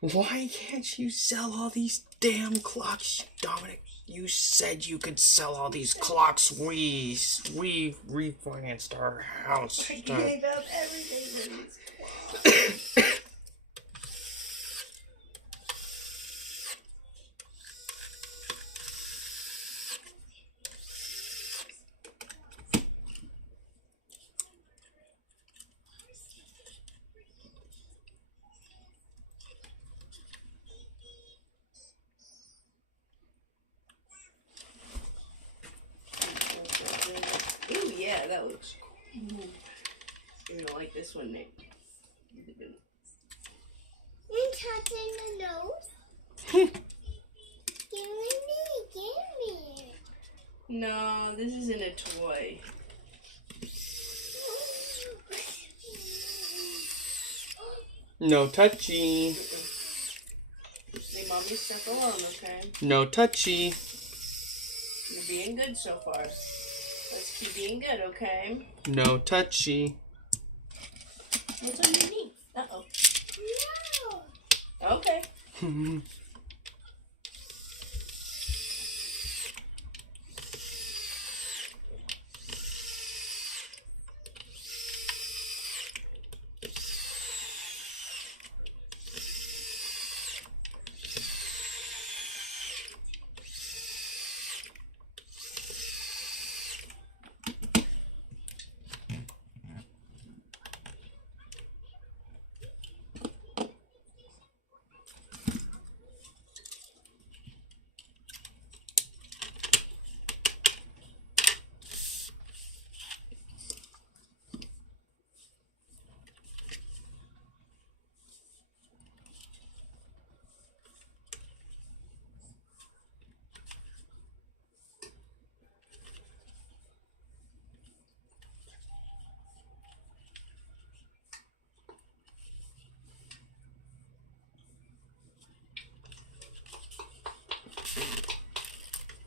why can't you sell all these damn clocks, Dominic? You said you could sell all these clocks. We refinanced our house. I gave up everything for these clocks. Ooh, yeah, that looks cool. You're gonna like this one, Nick. You touching the nose? Give me. No, this isn't a toy. No touchy. Leave mommy's stuff alone, okay? No touchy. You're being good so far. Let's keep being good, okay? No touchy. What's on your knee? Uh-oh. No. Okay.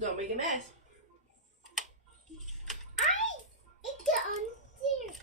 Don't make a mess. It's on there.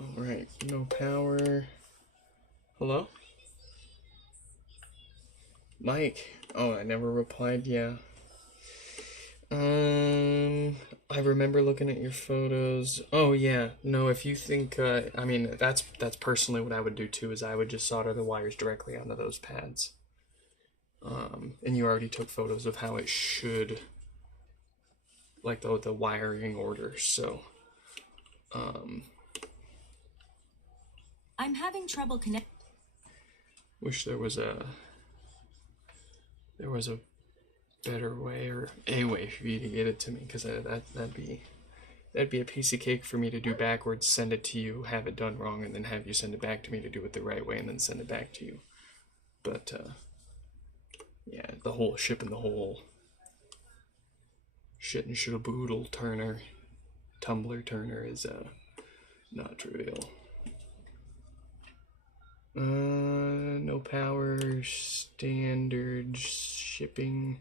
Alright, no power. Hello? Mike. Oh, I never replied, yeah. I remember looking at your photos. Oh yeah, no, if you think, I mean, that's personally what I would do too, is I would just solder the wires directly onto those pads. And you already took photos of how it should, like the wiring order, so, I'm having trouble connecting. wish there was a better way, or a way for you to get it to me, because that'd be a piece of cake for me to do backwards, send it to you, have it done wrong, and then have you send it back to me to do it the right way, and then send it back to you. But yeah, the whole shipping the whole shit and shaboodle tumbler turner is not trivial. No power, standard shipping.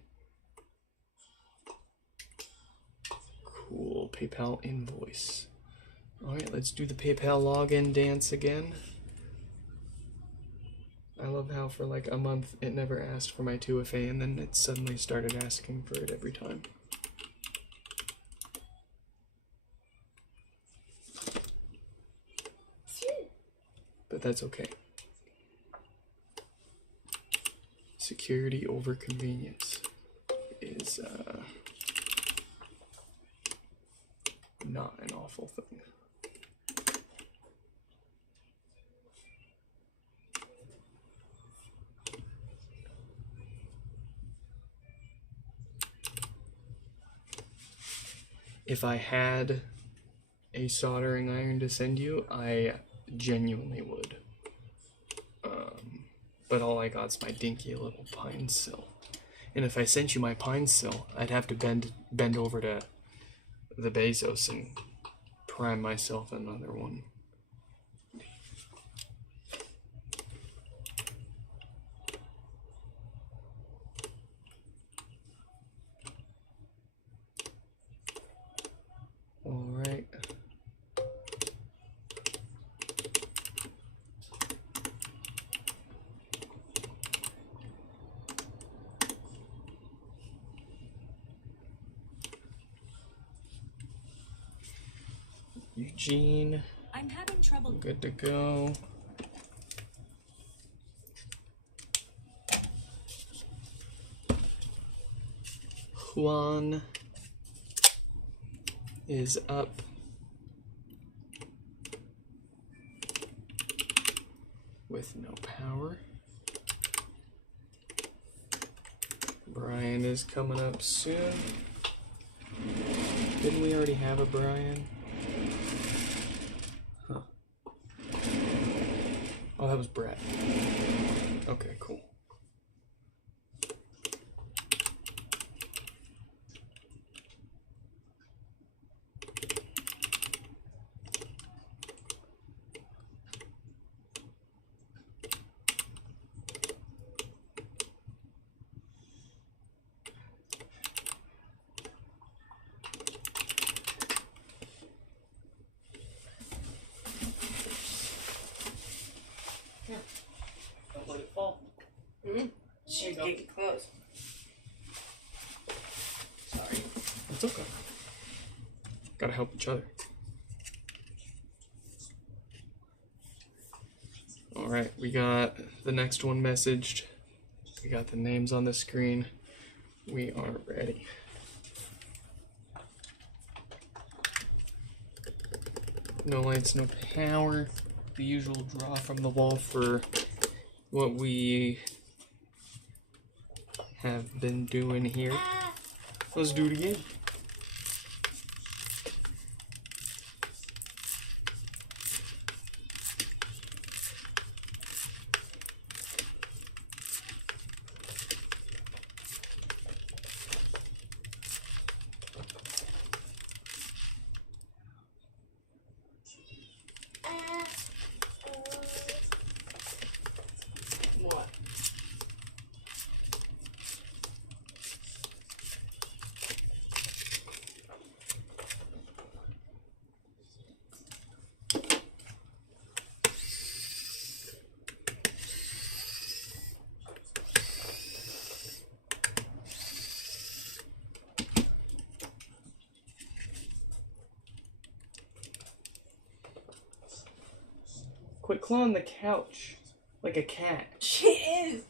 Cool, PayPal invoice. Alright, let's do the PayPal login dance again. I love how for like a month it never asked for my 2FA and then it suddenly started asking for it every time. But that's okay. Security over convenience is not an awful thing. If I had a soldering iron to send you, I genuinely would. But all I got's my dinky little pine sill. And if I sent you my pine sill, I'd have to bend over to the Bezos and prime myself another one. All right. Eugene, I'm having trouble. good to go. Juan is up. With no power. Brian is coming up soon. Didn't we already have a Brian? Huh. Oh, that was Brett. Okay, cool. Don't let it fall. She's getting close. Sorry. It's okay. Gotta help each other. Alright, we got the next one messaged. We got the names on the screen. We are ready. No lights, no power. The usual draw from the wall for what we have been doing here. Let's do it again. What? quit clawing the couch like a cat. She is.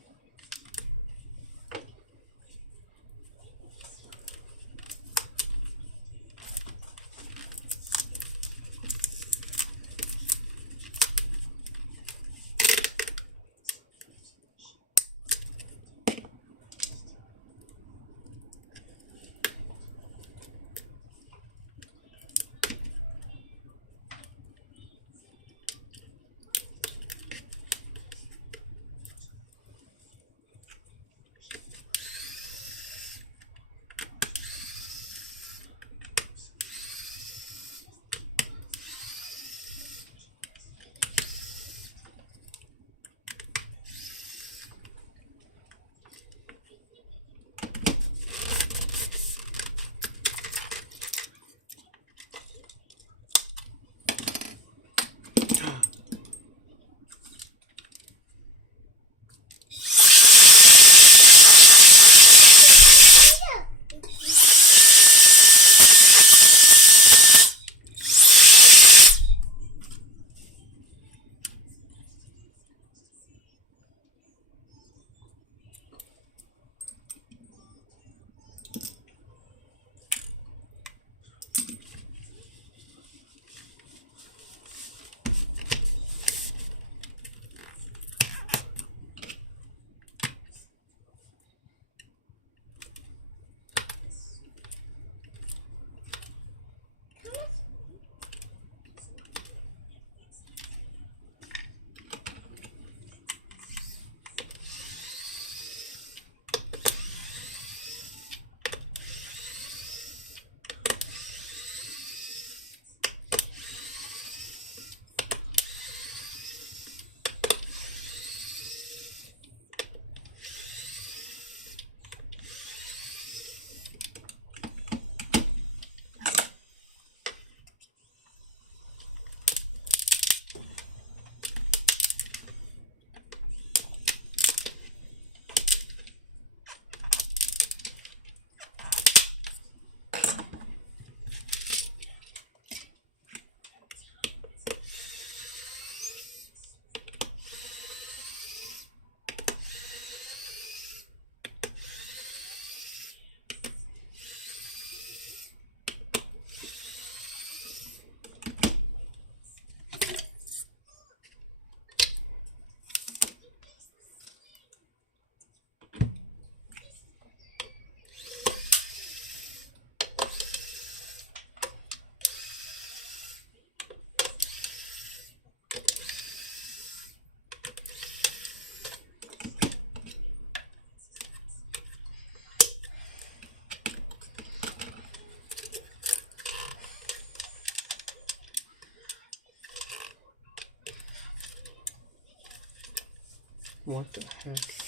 What the heck?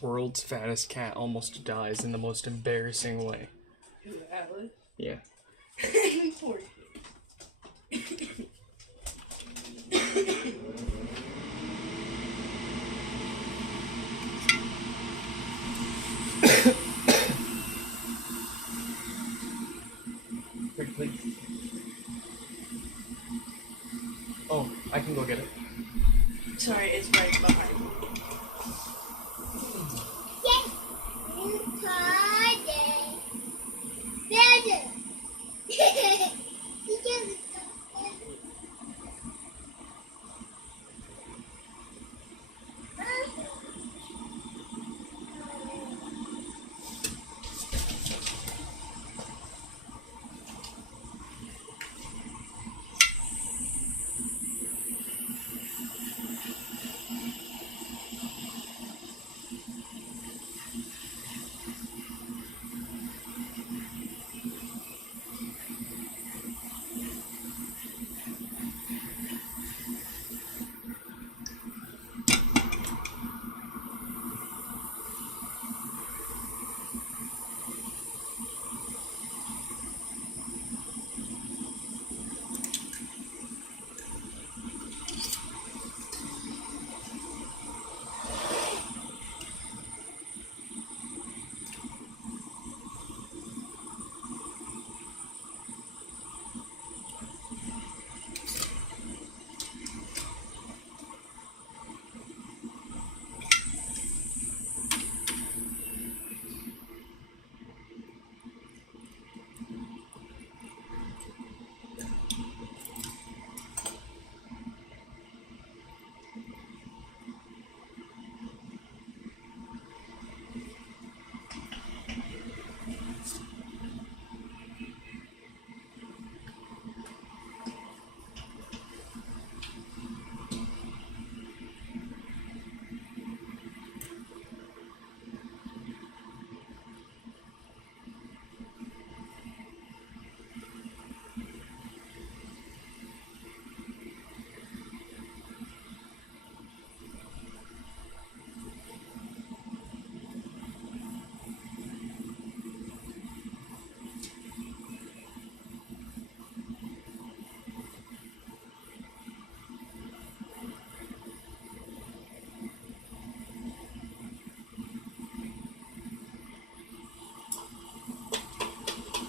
World's fattest cat almost dies in the most embarrassing way. Who, Atlas? Yeah. Poor Pretty please. Oh, I can go get it. Sorry, it's right behind me. Yes. Better.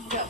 Go.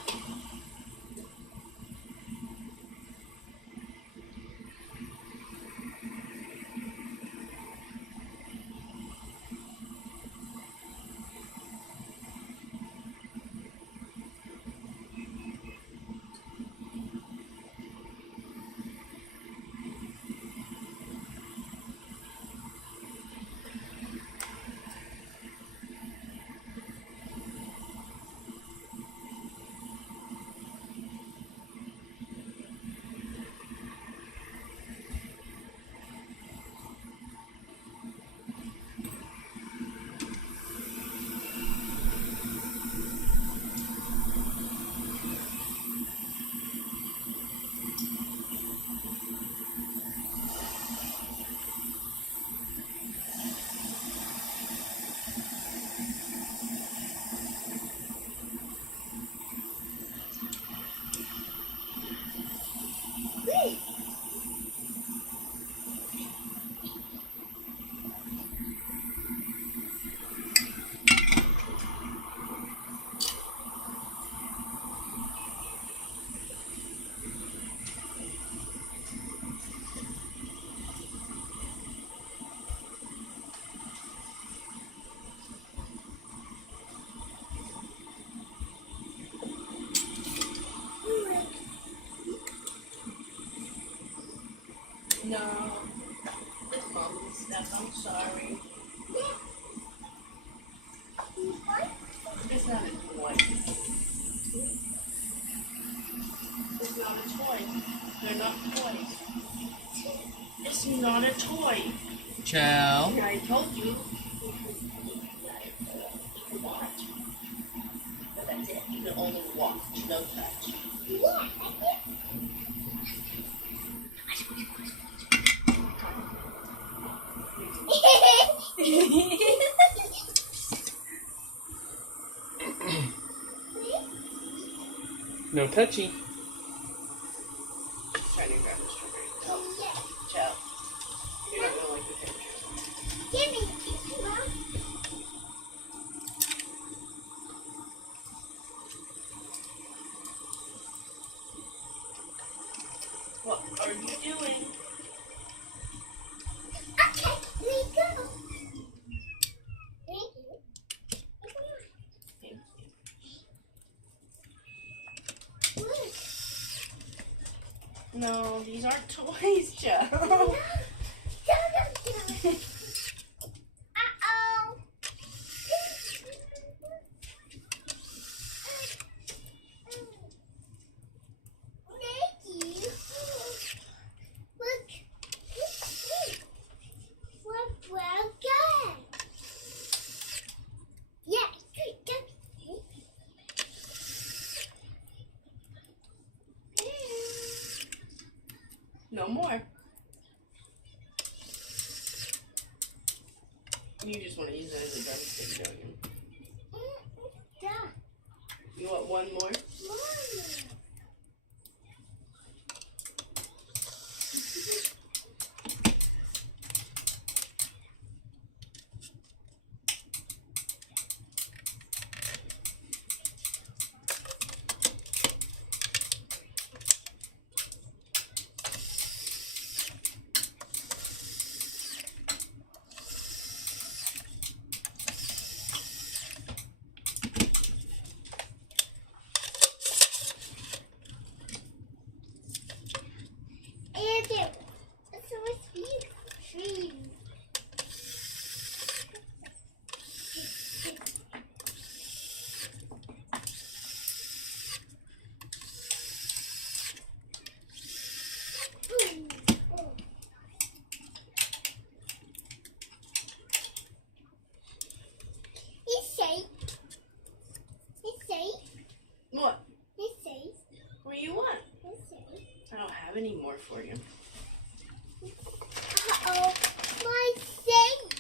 No. It's Mommy's stuff. I'm sorry. It's not a toy. It's not a toy. They're not toys. It's not a toy. Chow. I told you. But that's it. You can only watch, no touch. No touchy. Trying to grab the strawberry. Oh, Chow. You're not gonna like the picture. Give me, Mom. What are you doing? No, these aren't toys, Joe. Uh-oh. Nikki. Look. What brown guy? Yeah, good. No more. You just want to use it as a drumstick, don't you? Yeah. You want one more? It's a sweet dream. He's safe. What? He's safe. What do you want? He's safe. I don't have any more for you. Uh-oh. My safe.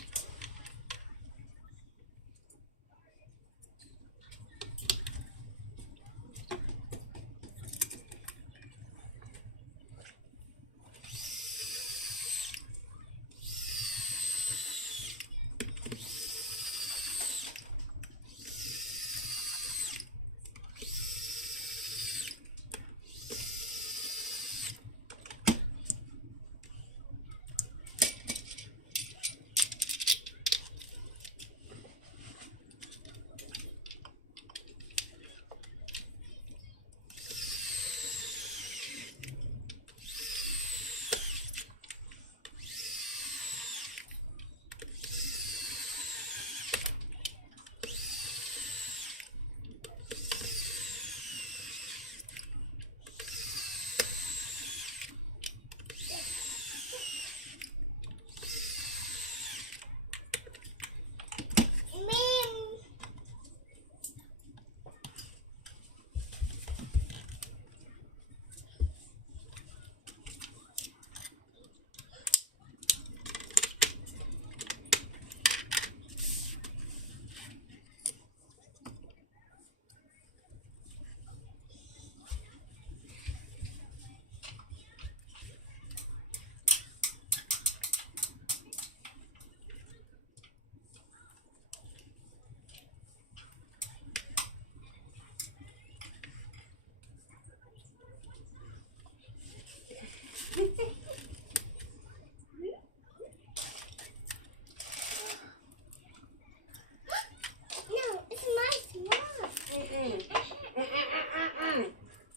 No, it's my small.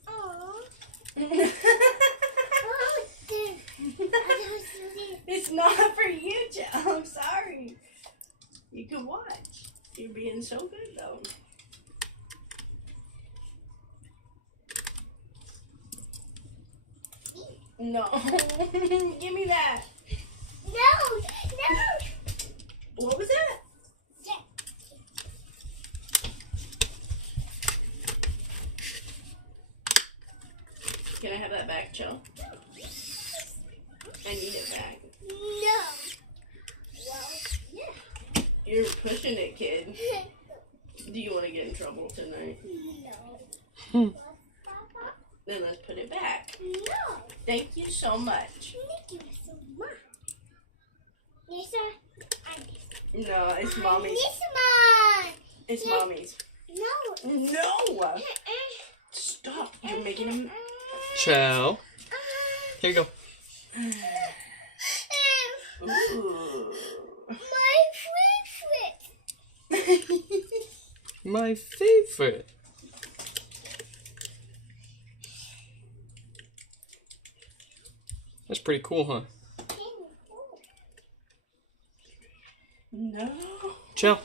Oh. It's not for you, Joe. I'm sorry. You can watch. You're being so good, though. No. Give me that. No. What was that? Can I have that back, Joe? I need it back. No. Well, yeah. You're pushing it, kid. Do you want to get in trouble tonight? No. Then let's put it back. No. Thank you so much. Thank you so much. Yes, sir. No, it's mommy's. This one. It's mommy's. No. No! Stop. You're making him... Chow. Here you go. Ooh. My favorite. My favorite. pretty cool, huh? No. Chill.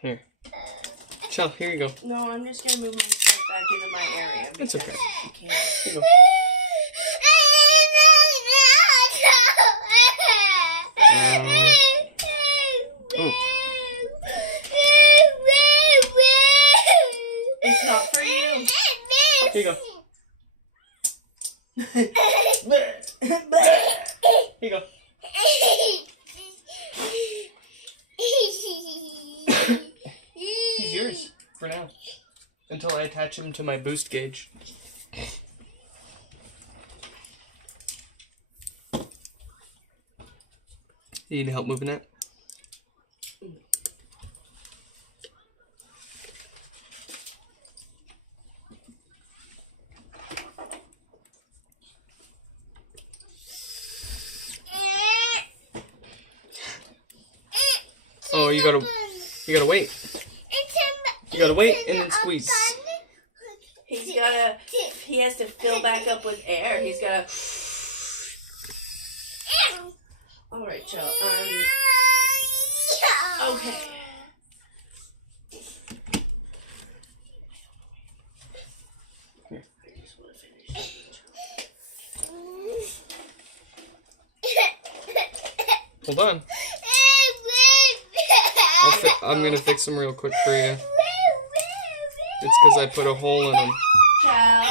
Here. Chill, here you go. No, I'm just gonna move my stuff back into my area. It's okay. You can't. Here you go. Oh, It's not for you. here you go. Here you go. He's yours for now. Until I attach him to my boost gauge. You need help moving that? Oh, you gotta wait. You gotta wait and then squeeze. He has to fill back up with air. He's gotta. All right, Joe. Okay. Here. I just want to finish. Hold on. I'm gonna fix him real quick for you. It's because I put a hole in him. Ciao.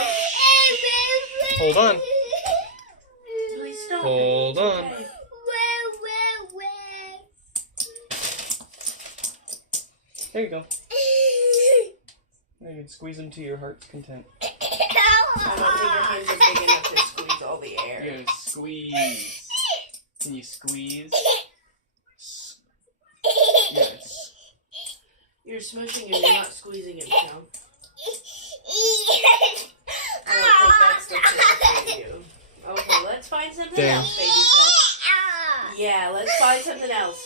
Hold on. Please stop. Hold on. Okay. There you go. Now you can squeeze him to your heart's content. I don't think your hands are big enough to squeeze all the air. You're gonna squeeze. Can you squeeze? Yes. You're smushing him, you're not squeezing him, Joe. I don't think that's the thing for you. Okay, let's find something Damn. else, baby Joe. Yeah, let's find something else.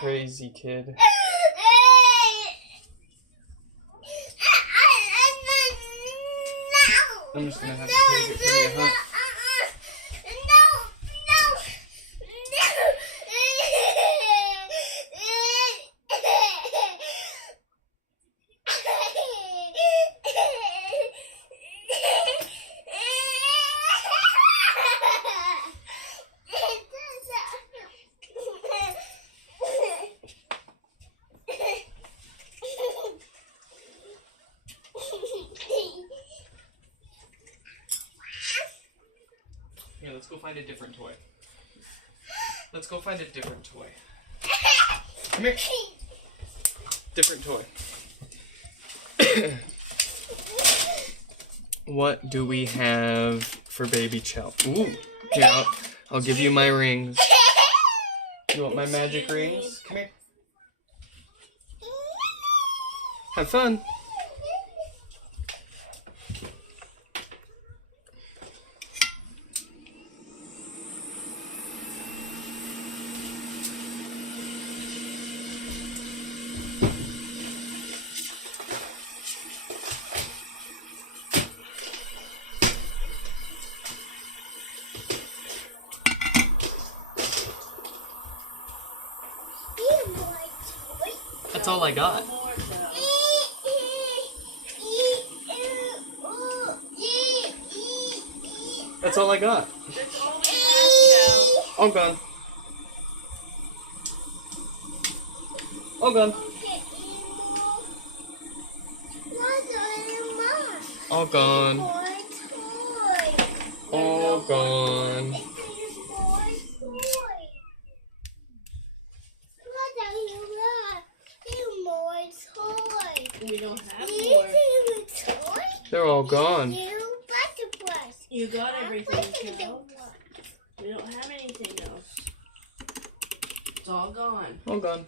Crazy kid. I'm just gonna have to take it from you, huh? Here, let's go find a different toy. Let's go find a different toy. Come here. Different toy. What do we have for baby Chell? Ooh. Here, I'll give you my rings. You want my magic rings? Come here. Have fun. That's all I got. That's all I got. That's all we have, Joe. All gone. All gone. All gone. All gone. We don't have more. They're all gone. You got everything, Joe. We don't have anything else. It's all gone. All gone.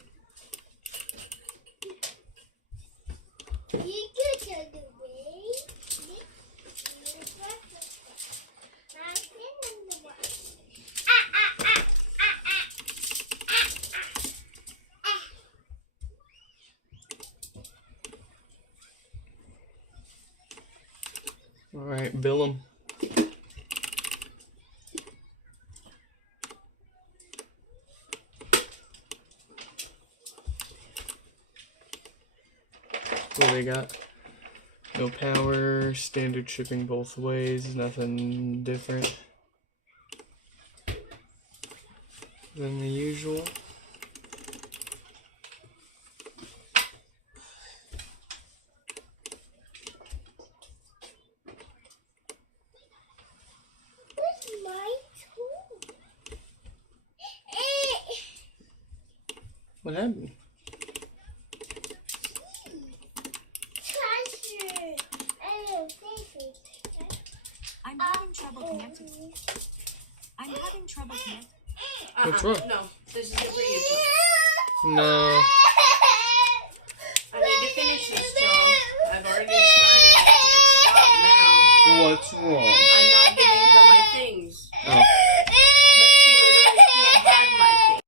Alright, bill them. What do they got? No power, standard shipping both ways, nothing different than the usual. Where's my tool? What happened? I'm having trouble connecting. I'm having trouble connecting. What's wrong? No, this is it for you, John. No. I need to finish this, John. I've already started. I can't stop now. What's wrong? I'm not giving her my things. Oh. But she literally can't have my things.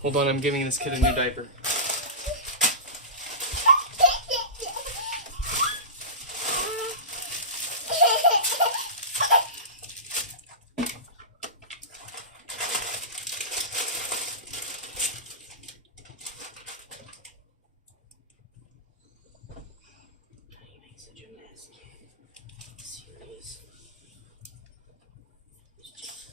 Hold on, I'm giving this kid a new diaper. He makes such a mess, kid. Serious. It's just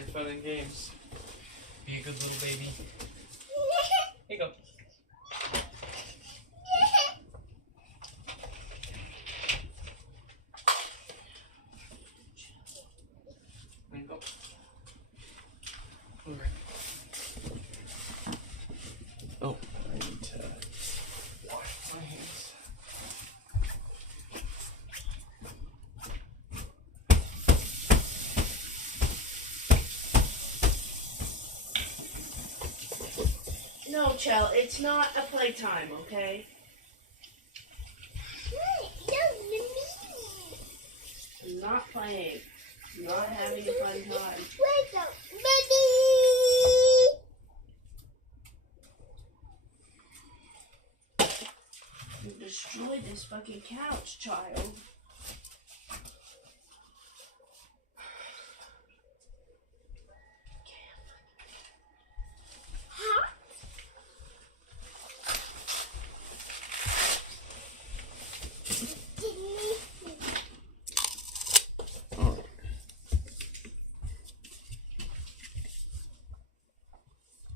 your fun and games. Be a good little baby. Here you go. There you go. All right. Oh, I need to wash my hands. No, Chell, it's not a playtime, okay? I'm not playing. I'm not having a fun time. You destroyed this fucking couch, child. All right.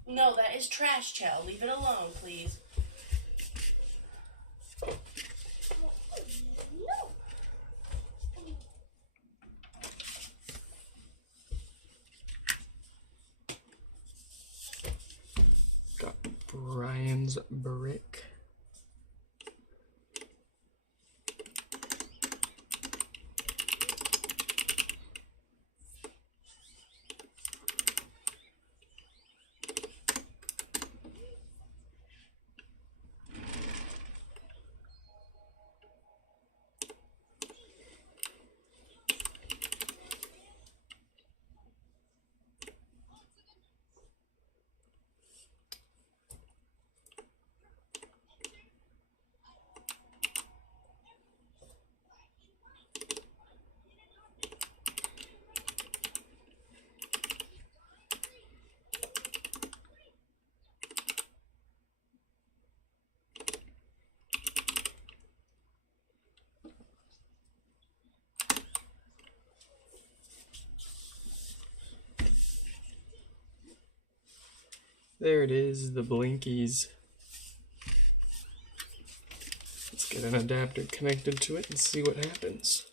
No, that is trash, Chell. Leave it alone, please. Got Brian's brick. There it is, the blinkies. Let's get an adapter connected to it and see what happens.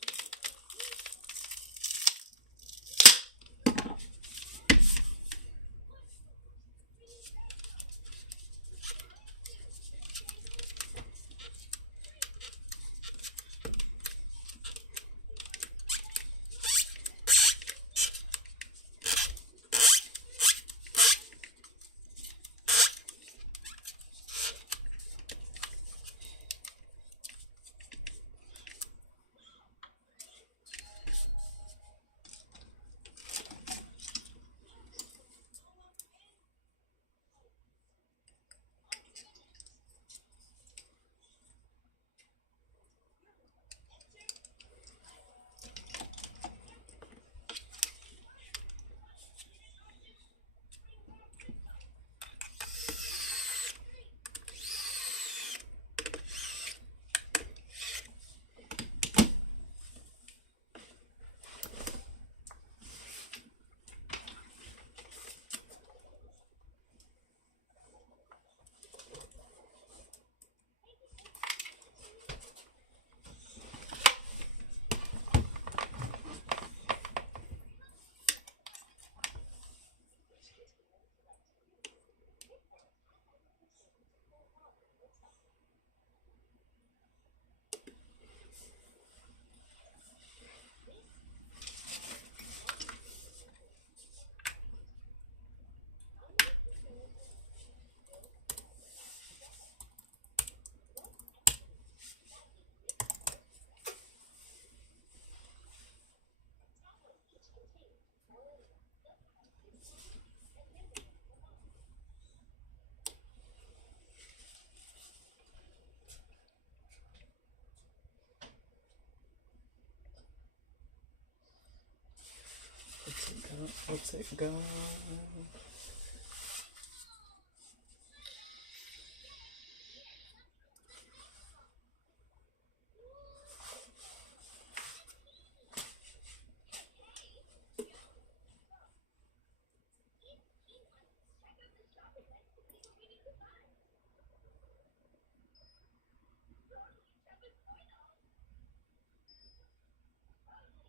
What's it go?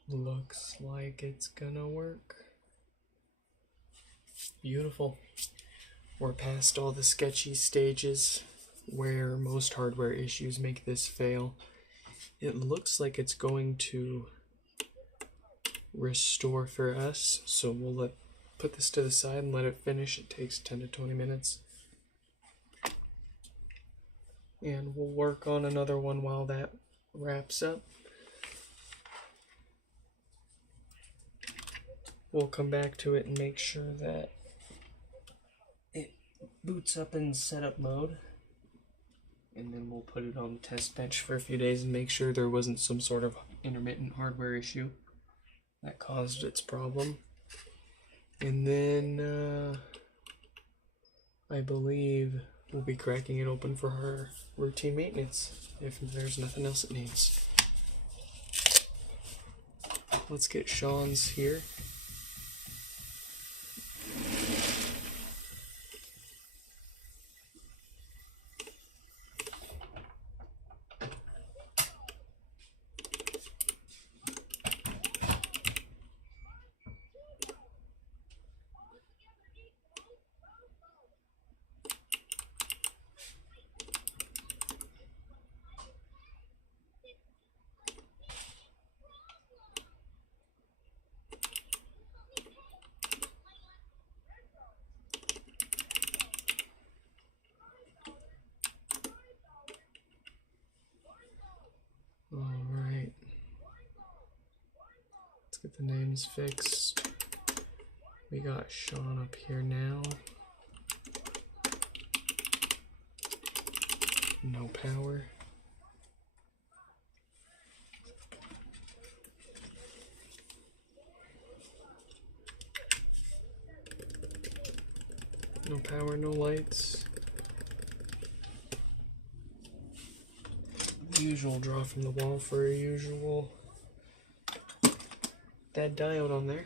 Looks like it's gonna work. Beautiful. We're past all the sketchy stages where most hardware issues make this fail. It looks like it's going to restore for us, so we'll put this to the side and let it finish. It takes 10 to 20 minutes. And we'll work on another one while that wraps up. We'll come back to it and make sure that it boots up in setup mode. And then we'll put it on the test bench for a few days and make sure there wasn't some sort of intermittent hardware issue that caused its problem. And then I believe we'll be cracking it open for our routine maintenance if there's nothing else it needs. Let's get Sean's here. Alright. Let's get the names fixed. We got Sean up here now. No power. No power, no lights. Usual draw from the wall for a usual dead diode on there.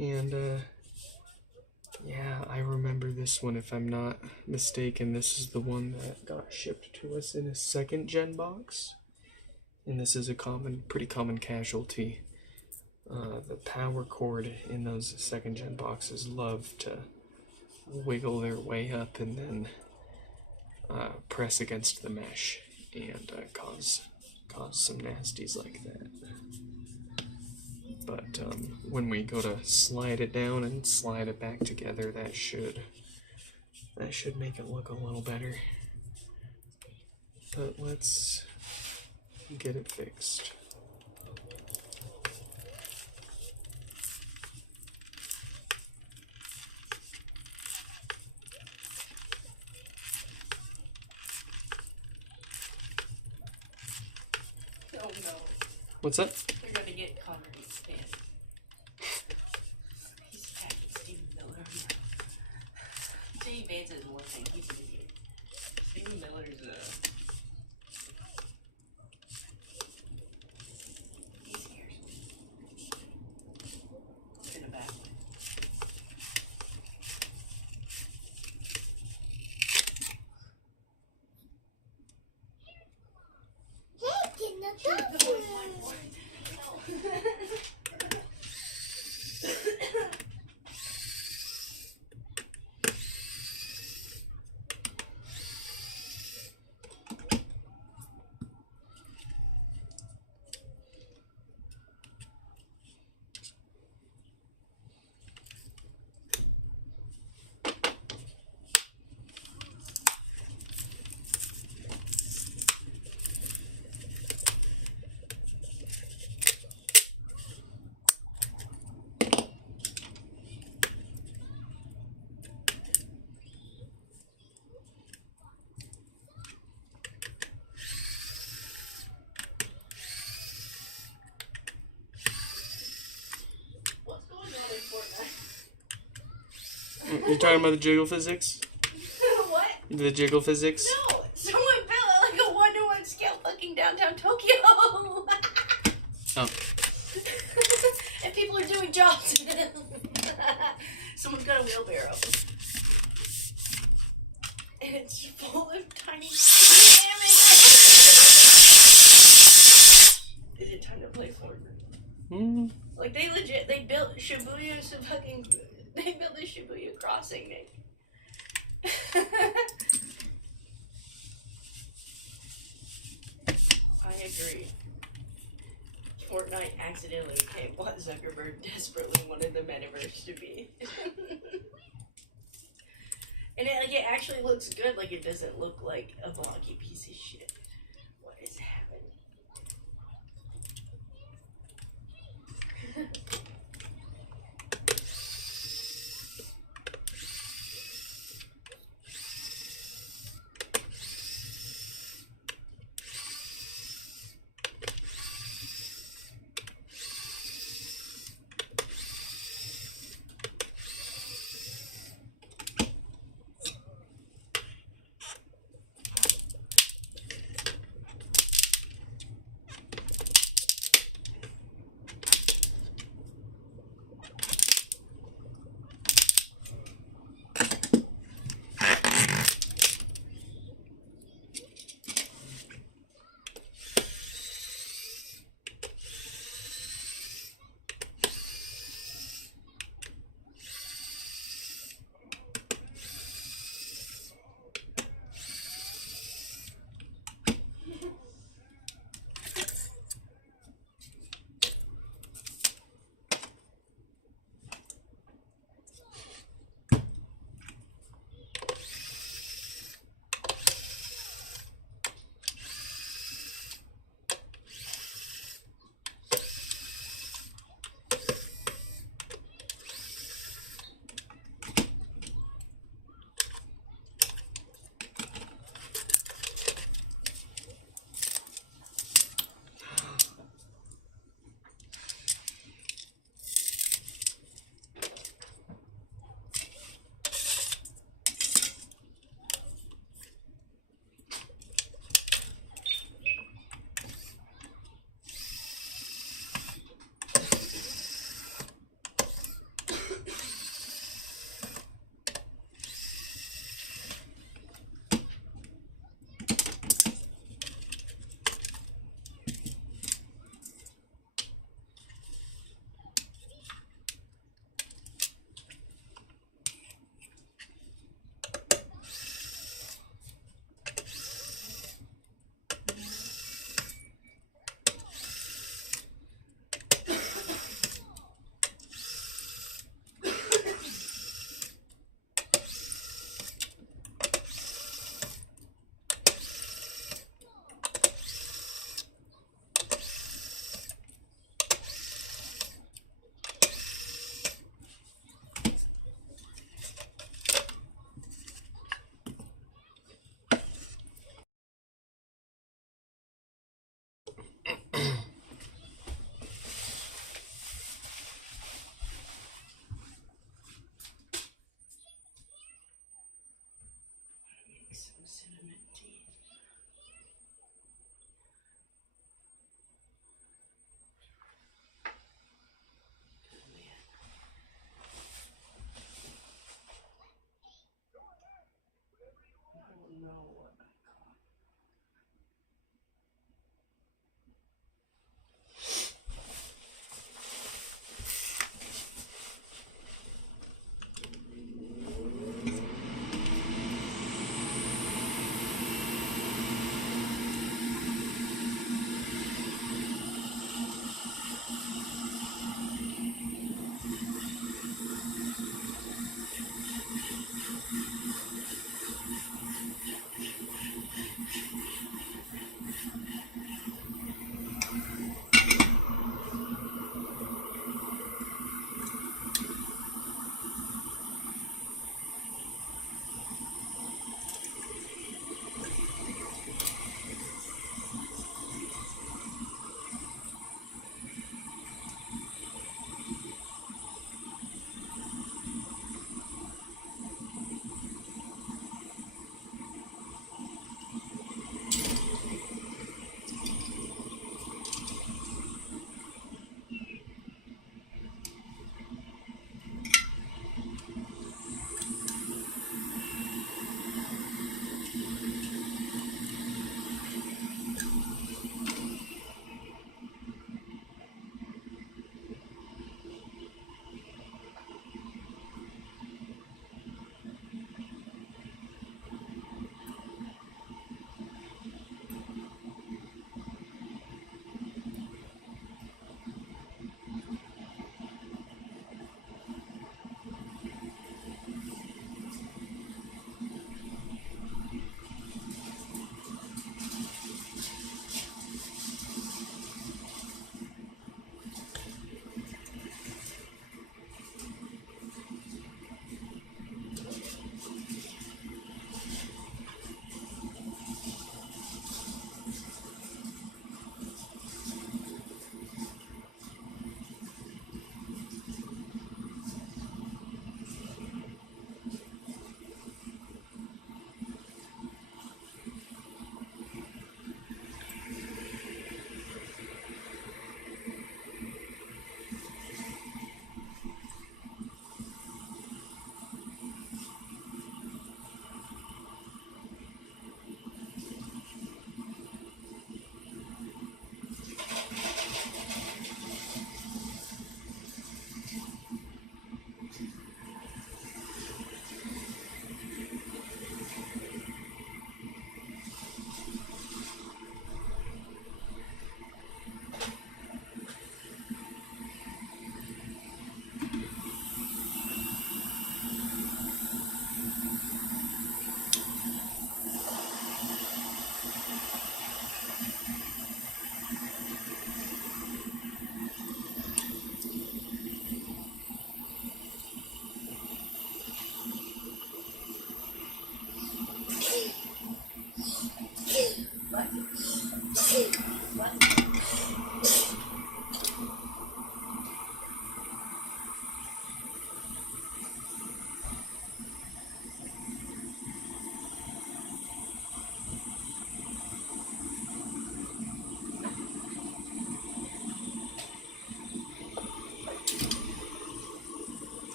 And yeah, I remember this one if I'm not mistaken. This is the one that got shipped to us in a 2nd gen box. And this is a pretty common casualty. The power cord in those 2nd gen boxes love to wiggle their way up and then press against the mesh and cause some nasties like that. But when we go to slide it down and slide it back together, that should make it look a little better. But let's get it fixed. Oh no. What's that? You're gonna get Connor Stan. He's attacking Steven Miller. J.D. Vance is one thing, he's an idiot. Steven Miller's he scares me. In a bad way. Hey, get the You're talking about the jiggle physics? What? The jiggle physics? No! Someone built like a 1-to-1 scale fucking downtown Tokyo! Oh. And people are doing jobs. Someone's got a wheelbarrow. And it's full of tiny damage. Is it time to play Fortnite? Hmm. Like they built Shibuya so fucking. They built the Shibuya crossing, Nick. I agree. Fortnite accidentally became what Zuckerberg desperately wanted the metaverse to be. And it actually looks good, like it doesn't look like a blocky piece of shit. What is happening?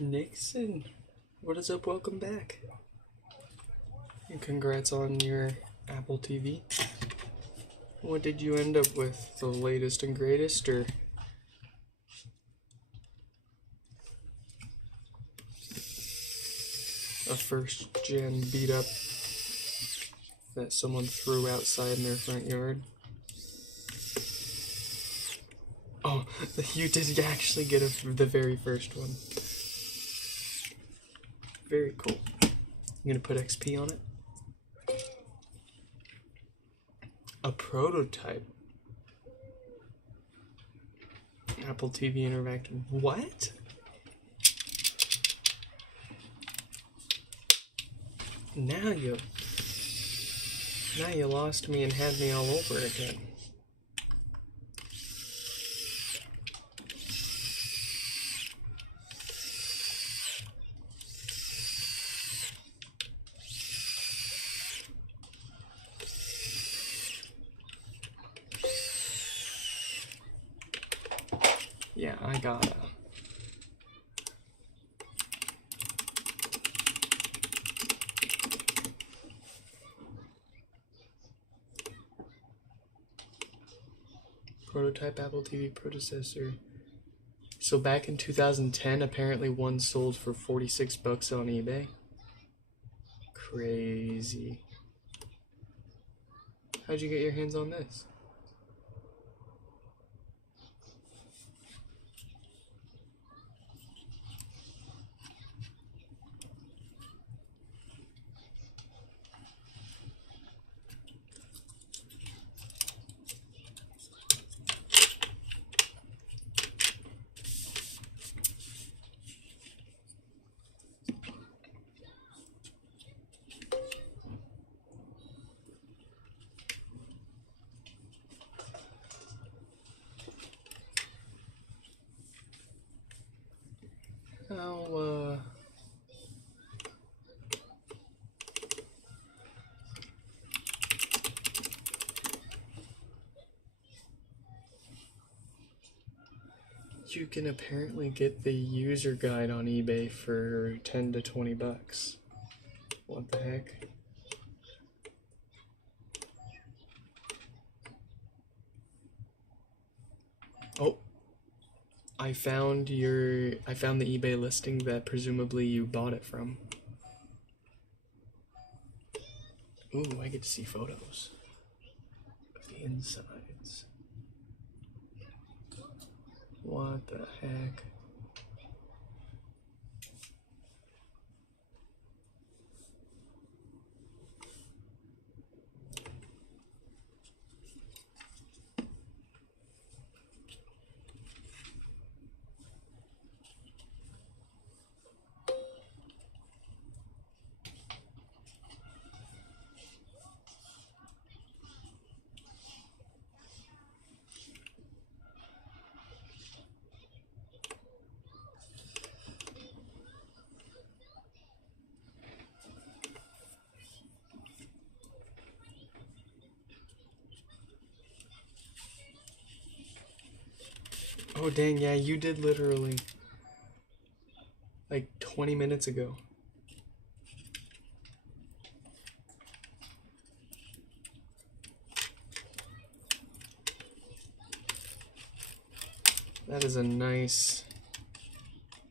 Nixon, what is up? Welcome back. And congrats on your Apple TV. What did you end up with? The latest and greatest, or a first gen beat up that someone threw outside in their front yard? Oh, you did actually get the very first one. Very cool. You gonna put XP on it? A prototype. Apple TV Interactive. What? Now you lost me and had me all over again. Yeah, I gotta. Prototype Apple TV processor. So back in 2010, apparently one sold for $46 on eBay. Crazy. How'd you get your hands on this? How, you can apparently get the user guide on eBay for 10 to 20 bucks. What the heck? Oh, I found the eBay listing that presumably you bought it from. Ooh, I get to see photos of the insides. What the heck? Oh dang, yeah, you did literally like 20 minutes ago. That is a nice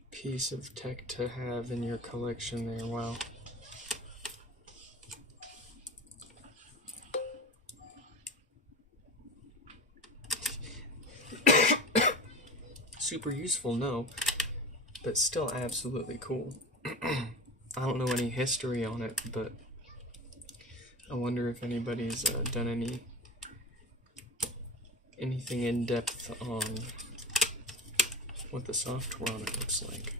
piece of tech to have in your collection there, wow. Super useful, no, but still absolutely cool. I don't know any history on it, but I wonder if anybody's done anything in depth on what the software on it looks like.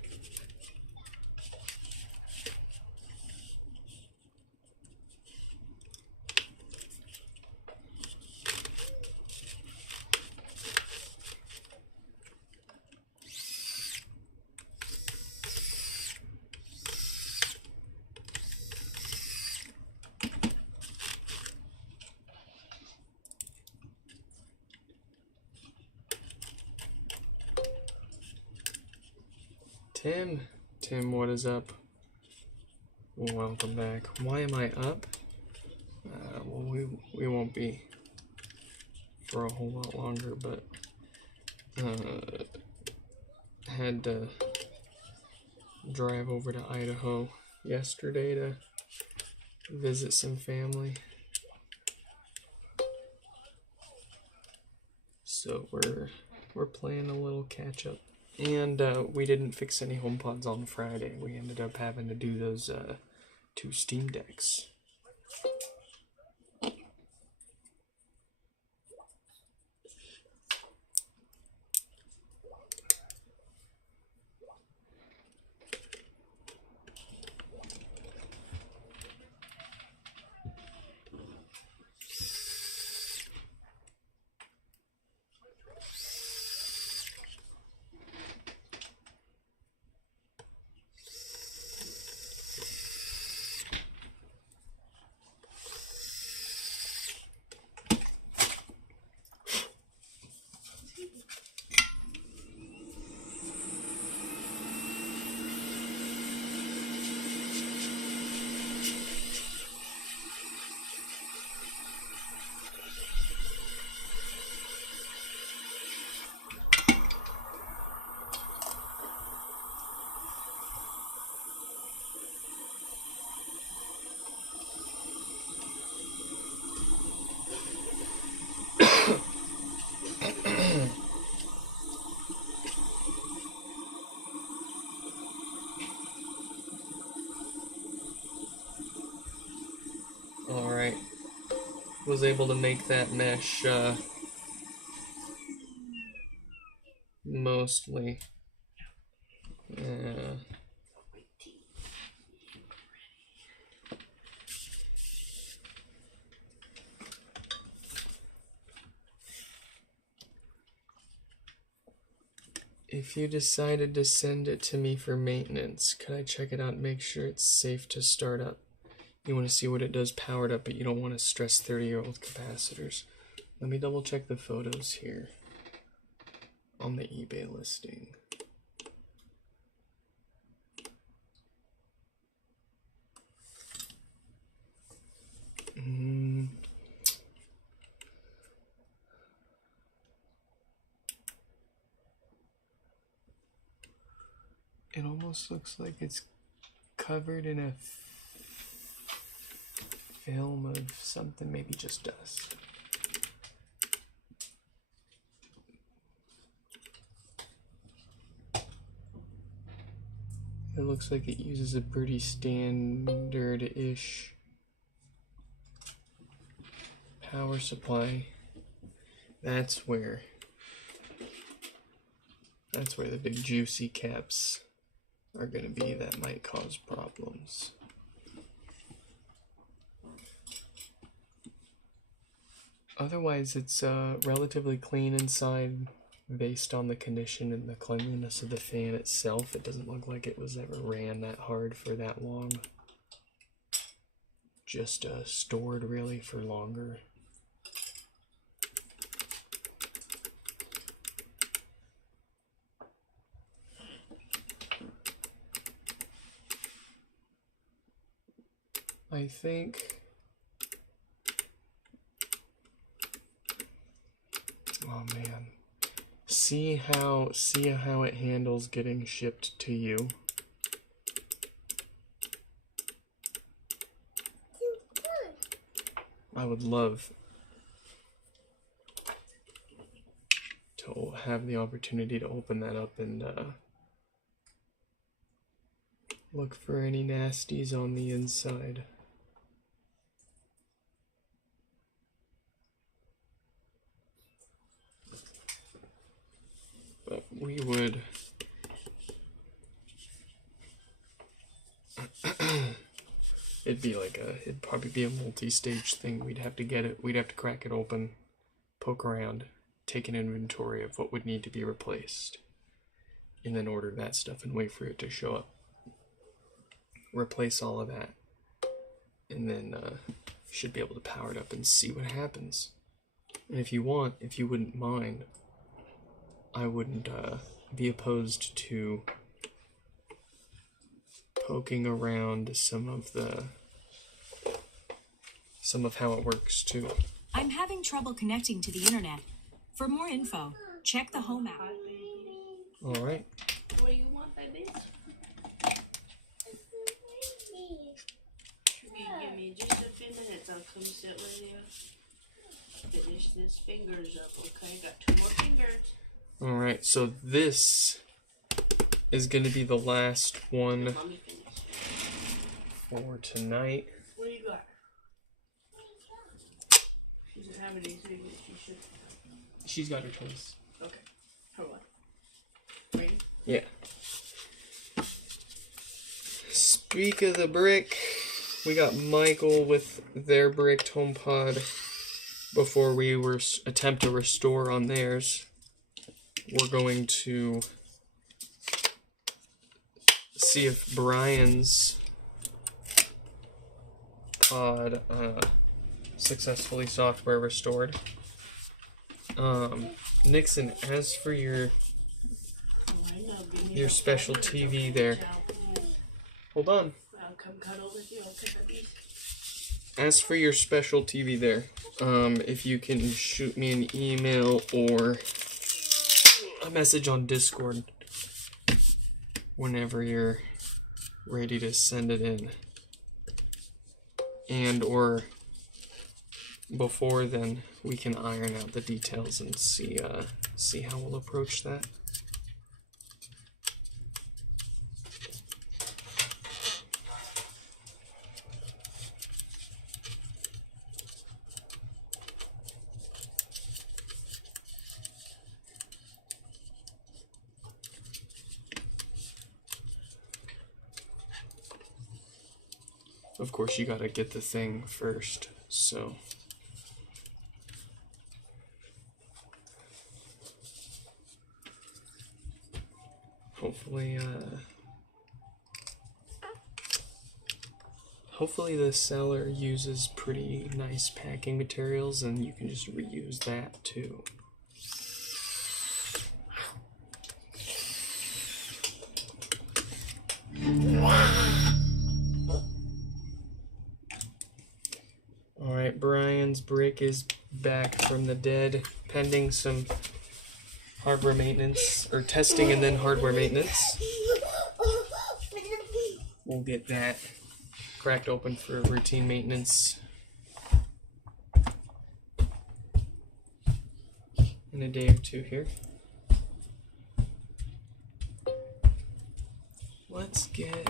Tim, Tim, what is up? Welcome back. Why am I up? Well, we won't be for a whole lot longer, but had to drive over to Idaho yesterday to visit some family. So we're playing a little catch up. And we didn't fix any HomePods on Friday. We ended up having to do those 2 Steam Decks. Alright. Was able to make that mesh mostly. If you decided to send it to me for maintenance, could I check it out and make sure it's safe to start up? You want to see what it does powered up, but you don't want to stress 30-year-old capacitors. Let me double check the photos here on the eBay listing. It almost looks like it's covered in a film of something, maybe just dust. It looks like it uses a pretty standard-ish power supply. That's where the big juicy caps are going to be that might cause problems. Otherwise, it's relatively clean inside based on the condition and the cleanliness of the fan itself. It doesn't look like it was ever ran that hard for that long. Just stored really for longer. I think, oh man, see how it handles getting shipped to you. I would love to have the opportunity to open that up and look for any nasties on the inside. But we would it'd probably be a multi-stage thing. We'd have to crack it open, poke around, take an inventory of what would need to be replaced, and then order that stuff and wait for it to show up. Replace all of that, and then should be able to power it up and see what happens. And if you wouldn't mind, I wouldn't be opposed to poking around some of how it works too. I'm having trouble connecting to the internet. For more info, check the home app. All right. What do you want, baby? Give me just a few minutes. I'll come sit with you. Finish this fingers up, okay? Got 2 more fingers. All right. So this is going to be the last one Mommy finished. for tonight. What do you got? She doesn't have anything that she should. She's got her toys. Okay. Hold on. Ready? Yeah. Speak of the brick, we got Michael with their bricked HomePod before we attempt to restore on theirs. We're going to see if Brian's pod successfully software restored. Nixon, as for your special TV there. Hold on. I'll come cuddle with you. I'll pick up these. As for your special TV there, if you can shoot me an email or a message on Discord whenever you're ready to send it in. And or before then, we can iron out the details and see how we'll approach that. Of course, you gotta get the thing first, so. Hopefully the seller uses pretty nice packing materials and you can just reuse that too. Alright, Brian's brick is back from the dead, pending some hardware maintenance, or testing and then hardware maintenance. We'll get that cracked open for routine maintenance in a day or two here. Let's get...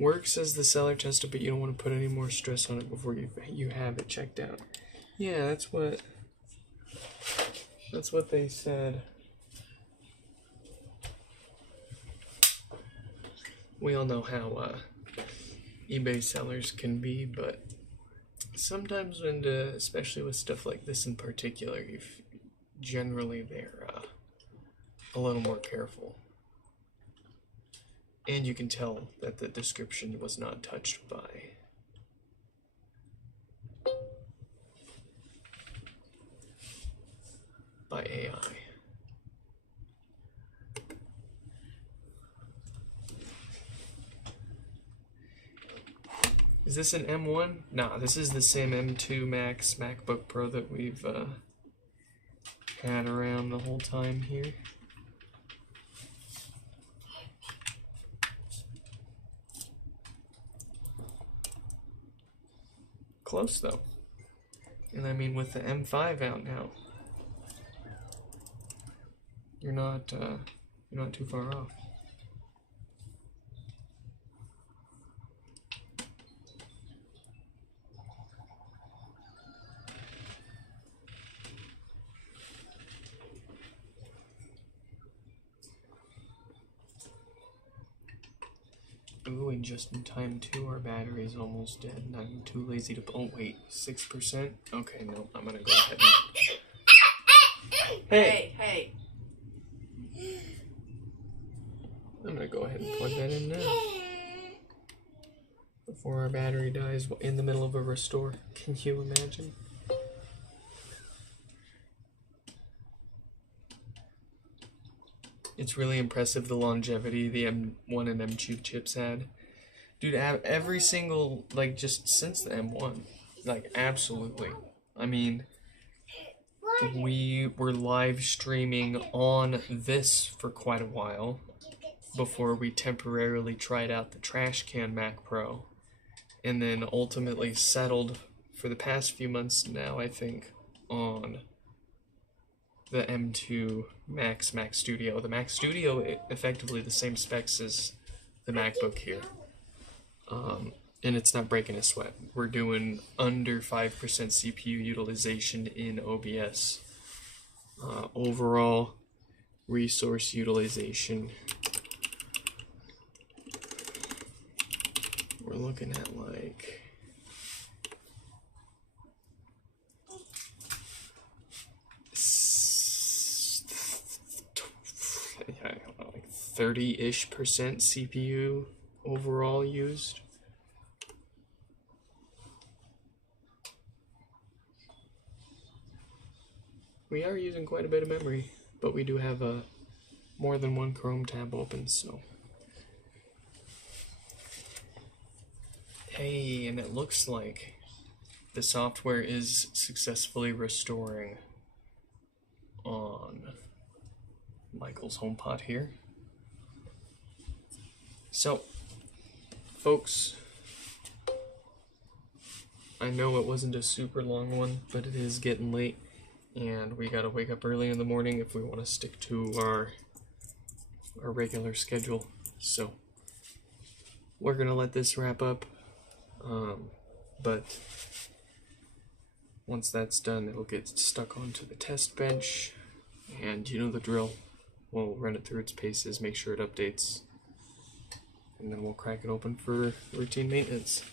Works as the seller tested, but you don't want to put any more stress on it before you have it checked out. Yeah, that's what they said. We all know how eBay sellers can be, but sometimes when, especially with stuff like this in particular, generally they're a little more careful. And you can tell that the description was not touched by AI. Is this an M1? Nah, this is the same M2 Max MacBook Pro that we've had around the whole time here. Close though. And I mean, with the M5 out now, you're not too far off. Ooh, and just in time too, our battery's almost dead, and I'm too lazy to... Oh, wait, 6%? Okay, no, I'm gonna go ahead and... Hey! I'm gonna go ahead and plug that in now. Before our battery dies in the middle of a restore. Can you imagine? It's really impressive the longevity the M1 and M2 chips had. Dude, every single, like, just since the M1, like, absolutely. I mean, we were live streaming on this for quite a while before we temporarily tried out the trash can Mac Pro, and then ultimately settled for the past few months now, I think, on the M2 Mac Studio. The Mac Studio, effectively the same specs as the MacBook here. And it's not breaking a sweat. We're doing under 5% CPU utilization in OBS. Overall resource utilization, we're looking at like I don't know, like 30-ish% CPU overall used. We are using quite a bit of memory, but we do have more than one Chrome tab open, so. Hey, and it looks like the software is successfully restoring on Michael's HomePod here. So, folks, I know it wasn't a super long one, but it is getting late, and we gotta wake up early in the morning if we want to stick to our regular schedule. So, we're gonna let this wrap up, but once that's done, it'll get stuck onto the test bench, and you know the drill. We'll run it through its paces, make sure it updates, and then we'll crack it open for routine maintenance.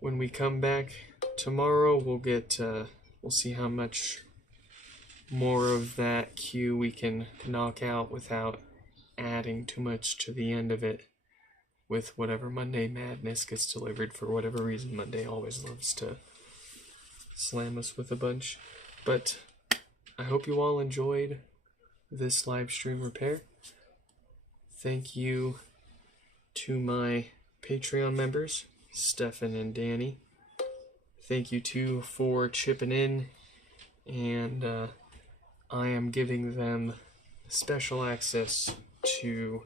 When we come back tomorrow, we'll see how much more of that queue we can knock out without adding too much to the end of it with whatever Monday madness gets delivered. For whatever reason, Monday always loves to slam us with a bunch. But I hope you all enjoyed this live stream repair. Thank you to my Patreon members, Stefan and Danny. Thank you too for chipping in, and I am giving them special access to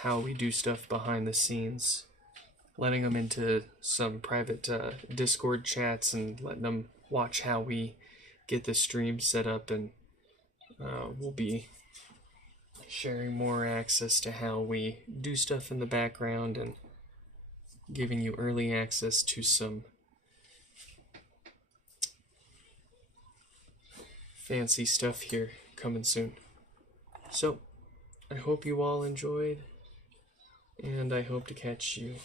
how we do stuff behind the scenes, letting them into some private Discord chats and letting them watch how we get the stream set up, and we'll be sharing more access to how we do stuff in the background and giving you early access to some fancy stuff here coming soon. So, I hope you all enjoyed, and I hope to catch you